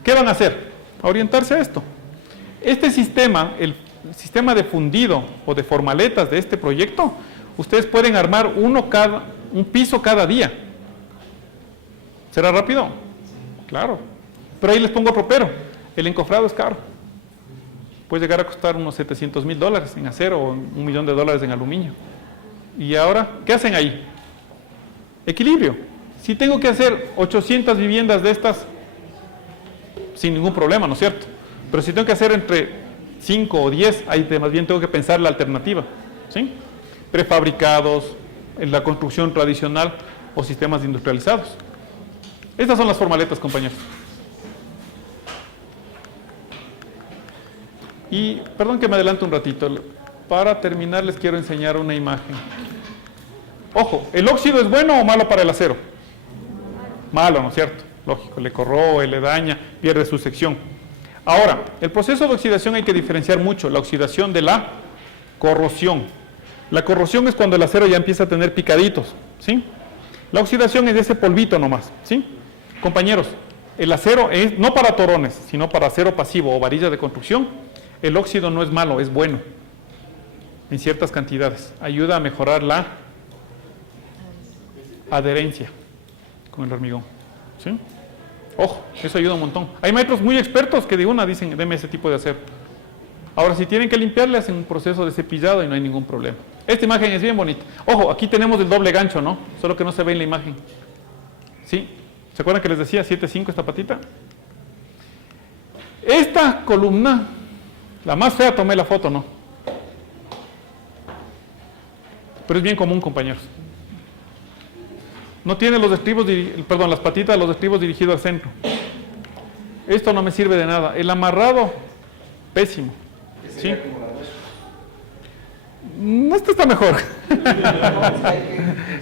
¿qué van a hacer? A orientarse a esto. Este sistema, el sistema de fundido o de formaletas de este proyecto, ustedes pueden armar un piso cada día. ¿Será rápido? Claro. Pero ahí les pongo otro pero. El encofrado es caro. Puede llegar a costar unos $700,000 en acero o $1 millón en aluminio. Y ahora, ¿qué hacen ahí? Equilibrio. Si tengo que hacer 800 viviendas de estas, sin ningún problema, ¿no es cierto? Pero si tengo que hacer entre 5 o 10, ahí más bien tengo que pensar la alternativa. ¿Sí? Prefabricados, en la construcción tradicional o sistemas industrializados. Estas son las formaletas, compañeros. Y, perdón que me adelante un ratito, para terminar les quiero enseñar una imagen. Ojo, ¿el óxido es bueno o malo para el acero? Malo, ¿no es cierto? Lógico, le corroe, le daña, pierde su sección. Ahora, el proceso de oxidación hay que diferenciar mucho, la oxidación de la corrosión. La corrosión es cuando el acero ya empieza a tener picaditos, ¿sí? La oxidación es de ese polvito nomás, ¿sí? Compañeros, el acero es, no para torones, sino para acero pasivo o varilla de construcción, el óxido no es malo, es bueno, en ciertas cantidades. Ayuda a mejorar la adherencia con el hormigón, ¿sí? Ojo, eso ayuda un montón. Hay maestros muy expertos que de una dicen, deme ese tipo de acero. Ahora, si tienen que limpiarle, hacen un proceso de cepillado y no hay ningún problema. Esta imagen es bien bonita. Ojo, aquí tenemos el doble gancho, ¿no? Solo que no se ve en la imagen. ¿Sí? ¿Se acuerdan que les decía 7.5 esta patita? Esta columna, la más fea, tomé la foto, ¿no? Pero es bien común, compañeros. No tiene los estribos, perdón, las patitas, los estribos dirigidos al centro. Esto no me sirve de nada. El amarrado, pésimo. ¿Sí? Este está mejor.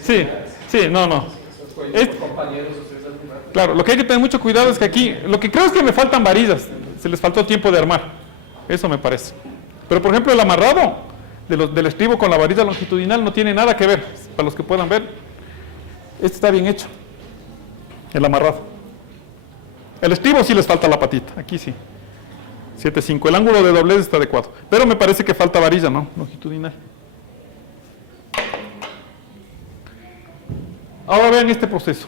Sí, sí, no. Claro, lo que hay que tener mucho cuidado es que aquí, lo que creo es que me faltan varillas. Se les faltó tiempo de armar. Eso me parece. Pero, por ejemplo, el amarrado del estribo con la varilla longitudinal no tiene nada que ver. Para los que puedan ver. Este está bien hecho, el amarrado. El estribo sí les falta la patita, aquí sí. 7.5, el ángulo de doblez está adecuado. Pero me parece que falta varilla, ¿no? Longitudinal. Ahora vean este proceso,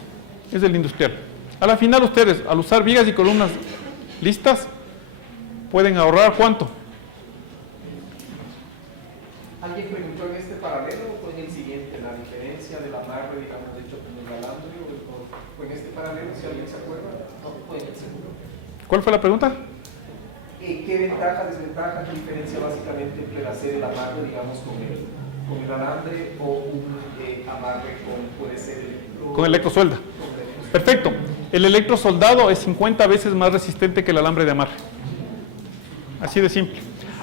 es el industrial. A la final ustedes, al usar vigas y columnas listas, pueden ahorrar ¿cuánto? ¿Alguien preguntó en este paralelo o en el siguiente la diferencia del amarre, digamos, hecho con el alambre o en este paralelo, si alguien se acuerda? No, fue en el segundo. ¿Cuál fue la pregunta? ¿Qué ventaja, desventaja, qué diferencia básicamente entre hacer el amarre, digamos, con el alambre o un amarre puede ser con electrosuelda? Perfecto. El electrosoldado es 50 veces más resistente que el alambre de amarre. Así de simple.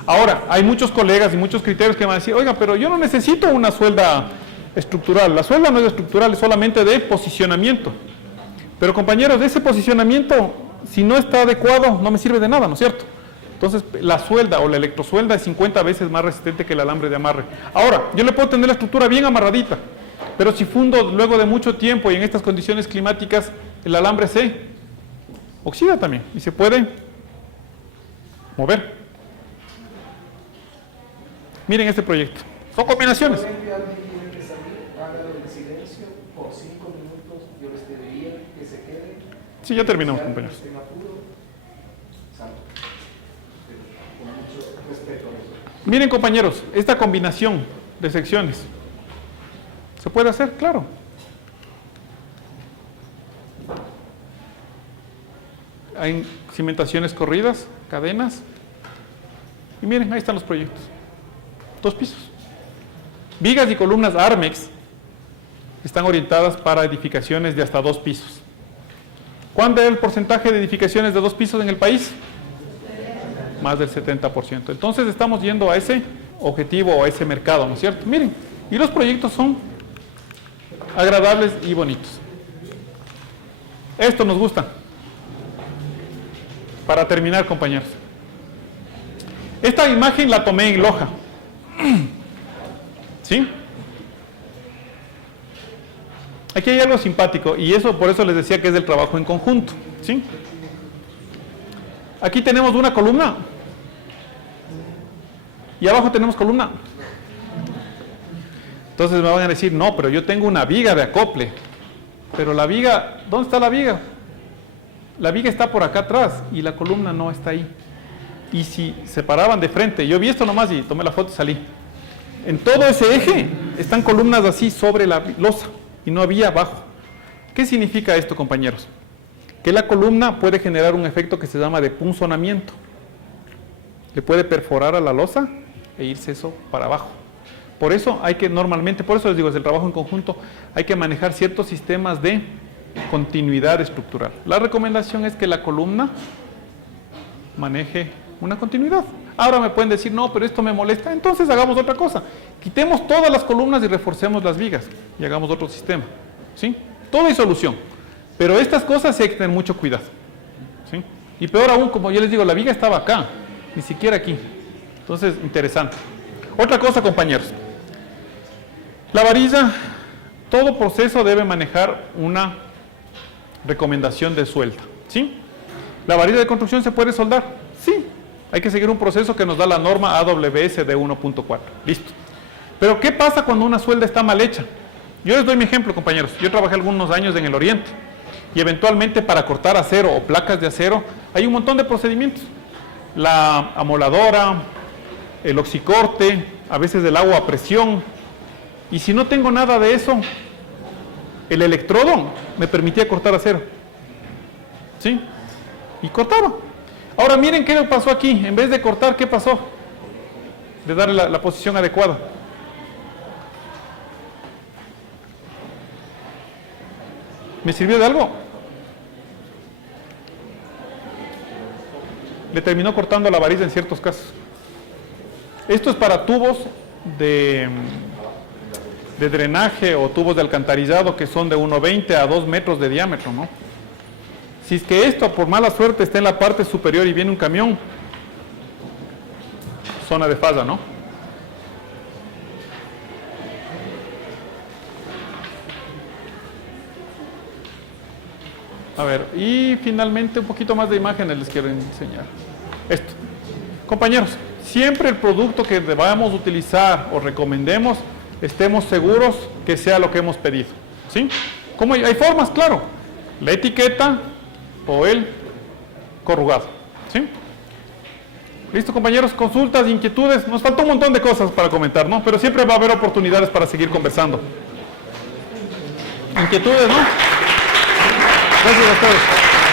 Ahora, hay muchos colegas y muchos criterios que van a decir, oiga, pero yo no necesito una suelda estructural. La suelda no es estructural, es solamente de posicionamiento. Pero compañeros, ese posicionamiento, si no está adecuado, no me sirve de nada, ¿no es cierto? Entonces, la suelda o la electrosuelda es 50 veces más resistente que el alambre de amarre. Ahora, yo le puedo tener la estructura bien amarradita, pero si fundo luego de mucho tiempo y en estas condiciones climáticas, el alambre se oxida también y se puede mover. Miren este proyecto. Son combinaciones. Alguien tiene que salir, hágalo en silencio por 5 minutos. Yo les pediría que se queden. Sí, ya terminamos, compañeros. Con mucho respeto a nosotros. Miren, compañeros, esta combinación de secciones se puede hacer, claro. Hay cimentaciones corridas, cadenas. Y miren, ahí están los proyectos. 2 pisos. Vigas y columnas Armex están orientadas para edificaciones de hasta 2 pisos. ¿Cuánto es el porcentaje de edificaciones de 2 pisos en el país? Más del 70%. Entonces estamos yendo a ese objetivo o a ese mercado, ¿no es cierto? Miren, y los proyectos son agradables y bonitos. Esto nos gusta. Para terminar, compañeros. Esta imagen la tomé en Loja. ¿Sí? Aquí hay algo simpático y eso por eso les decía que es del trabajo en conjunto. ¿Sí? Aquí tenemos una columna y abajo tenemos columna. Entonces me van a decir, no, pero yo tengo una viga de acople. Pero la viga, ¿dónde está la viga? La viga está por acá atrás y la columna no está ahí. Y si se paraban de frente, yo vi esto nomás y tomé la foto y salí. En todo ese eje están columnas así sobre la losa y no había abajo. ¿Qué significa esto, compañeros? Que la columna puede generar un efecto que se llama de punzonamiento. Le puede perforar a la losa e irse eso para abajo. Por eso hay que normalmente, por eso les digo, es el trabajo en conjunto, hay que manejar ciertos sistemas de continuidad estructural. La recomendación es que la columna maneje una continuidad. Ahora me pueden decir, no, pero esto me molesta, entonces hagamos otra cosa. Quitemos todas las columnas y reforcemos las vigas y hagamos otro sistema. ¿Sí? Todo hay solución. Pero estas cosas sí hay que tener mucho cuidado. ¿Sí? Y peor aún, como yo les digo, la viga estaba acá, ni siquiera aquí. Entonces, interesante. Otra cosa, compañeros. La varilla todo proceso debe manejar una recomendación de suelta, ¿sí? ¿La varilla de construcción se puede soldar? Sí. Hay que seguir un proceso que nos da la norma AWS de 1.4. Listo. Pero ¿qué pasa cuando una suelda está mal hecha? Yo les doy mi ejemplo, compañeros. Yo trabajé algunos años en el Oriente y eventualmente para cortar acero o placas de acero hay un montón de procedimientos. La amoladora, el oxicorte, a veces el agua a presión. Y si no tengo nada de eso, el electrodo me permitía cortar acero. ¿Sí? Y cortaba. Ahora miren qué pasó aquí. En vez de cortar, ¿qué pasó? De darle la posición adecuada. ¿Me sirvió de algo? Le terminó cortando la varilla en ciertos casos. Esto es para tubos de drenaje o tubos de alcantarillado que son de 1,20 a 2 metros de diámetro, ¿no? Si es que esto por mala suerte está en la parte superior y viene un camión, zona de falla, ¿no? A ver, y finalmente un poquito más de imágenes les quiero enseñar. Esto. Compañeros, siempre el producto que debamos utilizar o recomendemos, estemos seguros que sea lo que hemos pedido. ¿Sí? ¿Cómo hay formas? Claro. La etiqueta o el corrugado. ¿Sí? ¿Listo, compañeros? Consultas, inquietudes. Nos faltó un montón de cosas para comentar, ¿no? Pero siempre va a haber oportunidades para seguir conversando. Inquietudes, ¿no? Gracias a todos.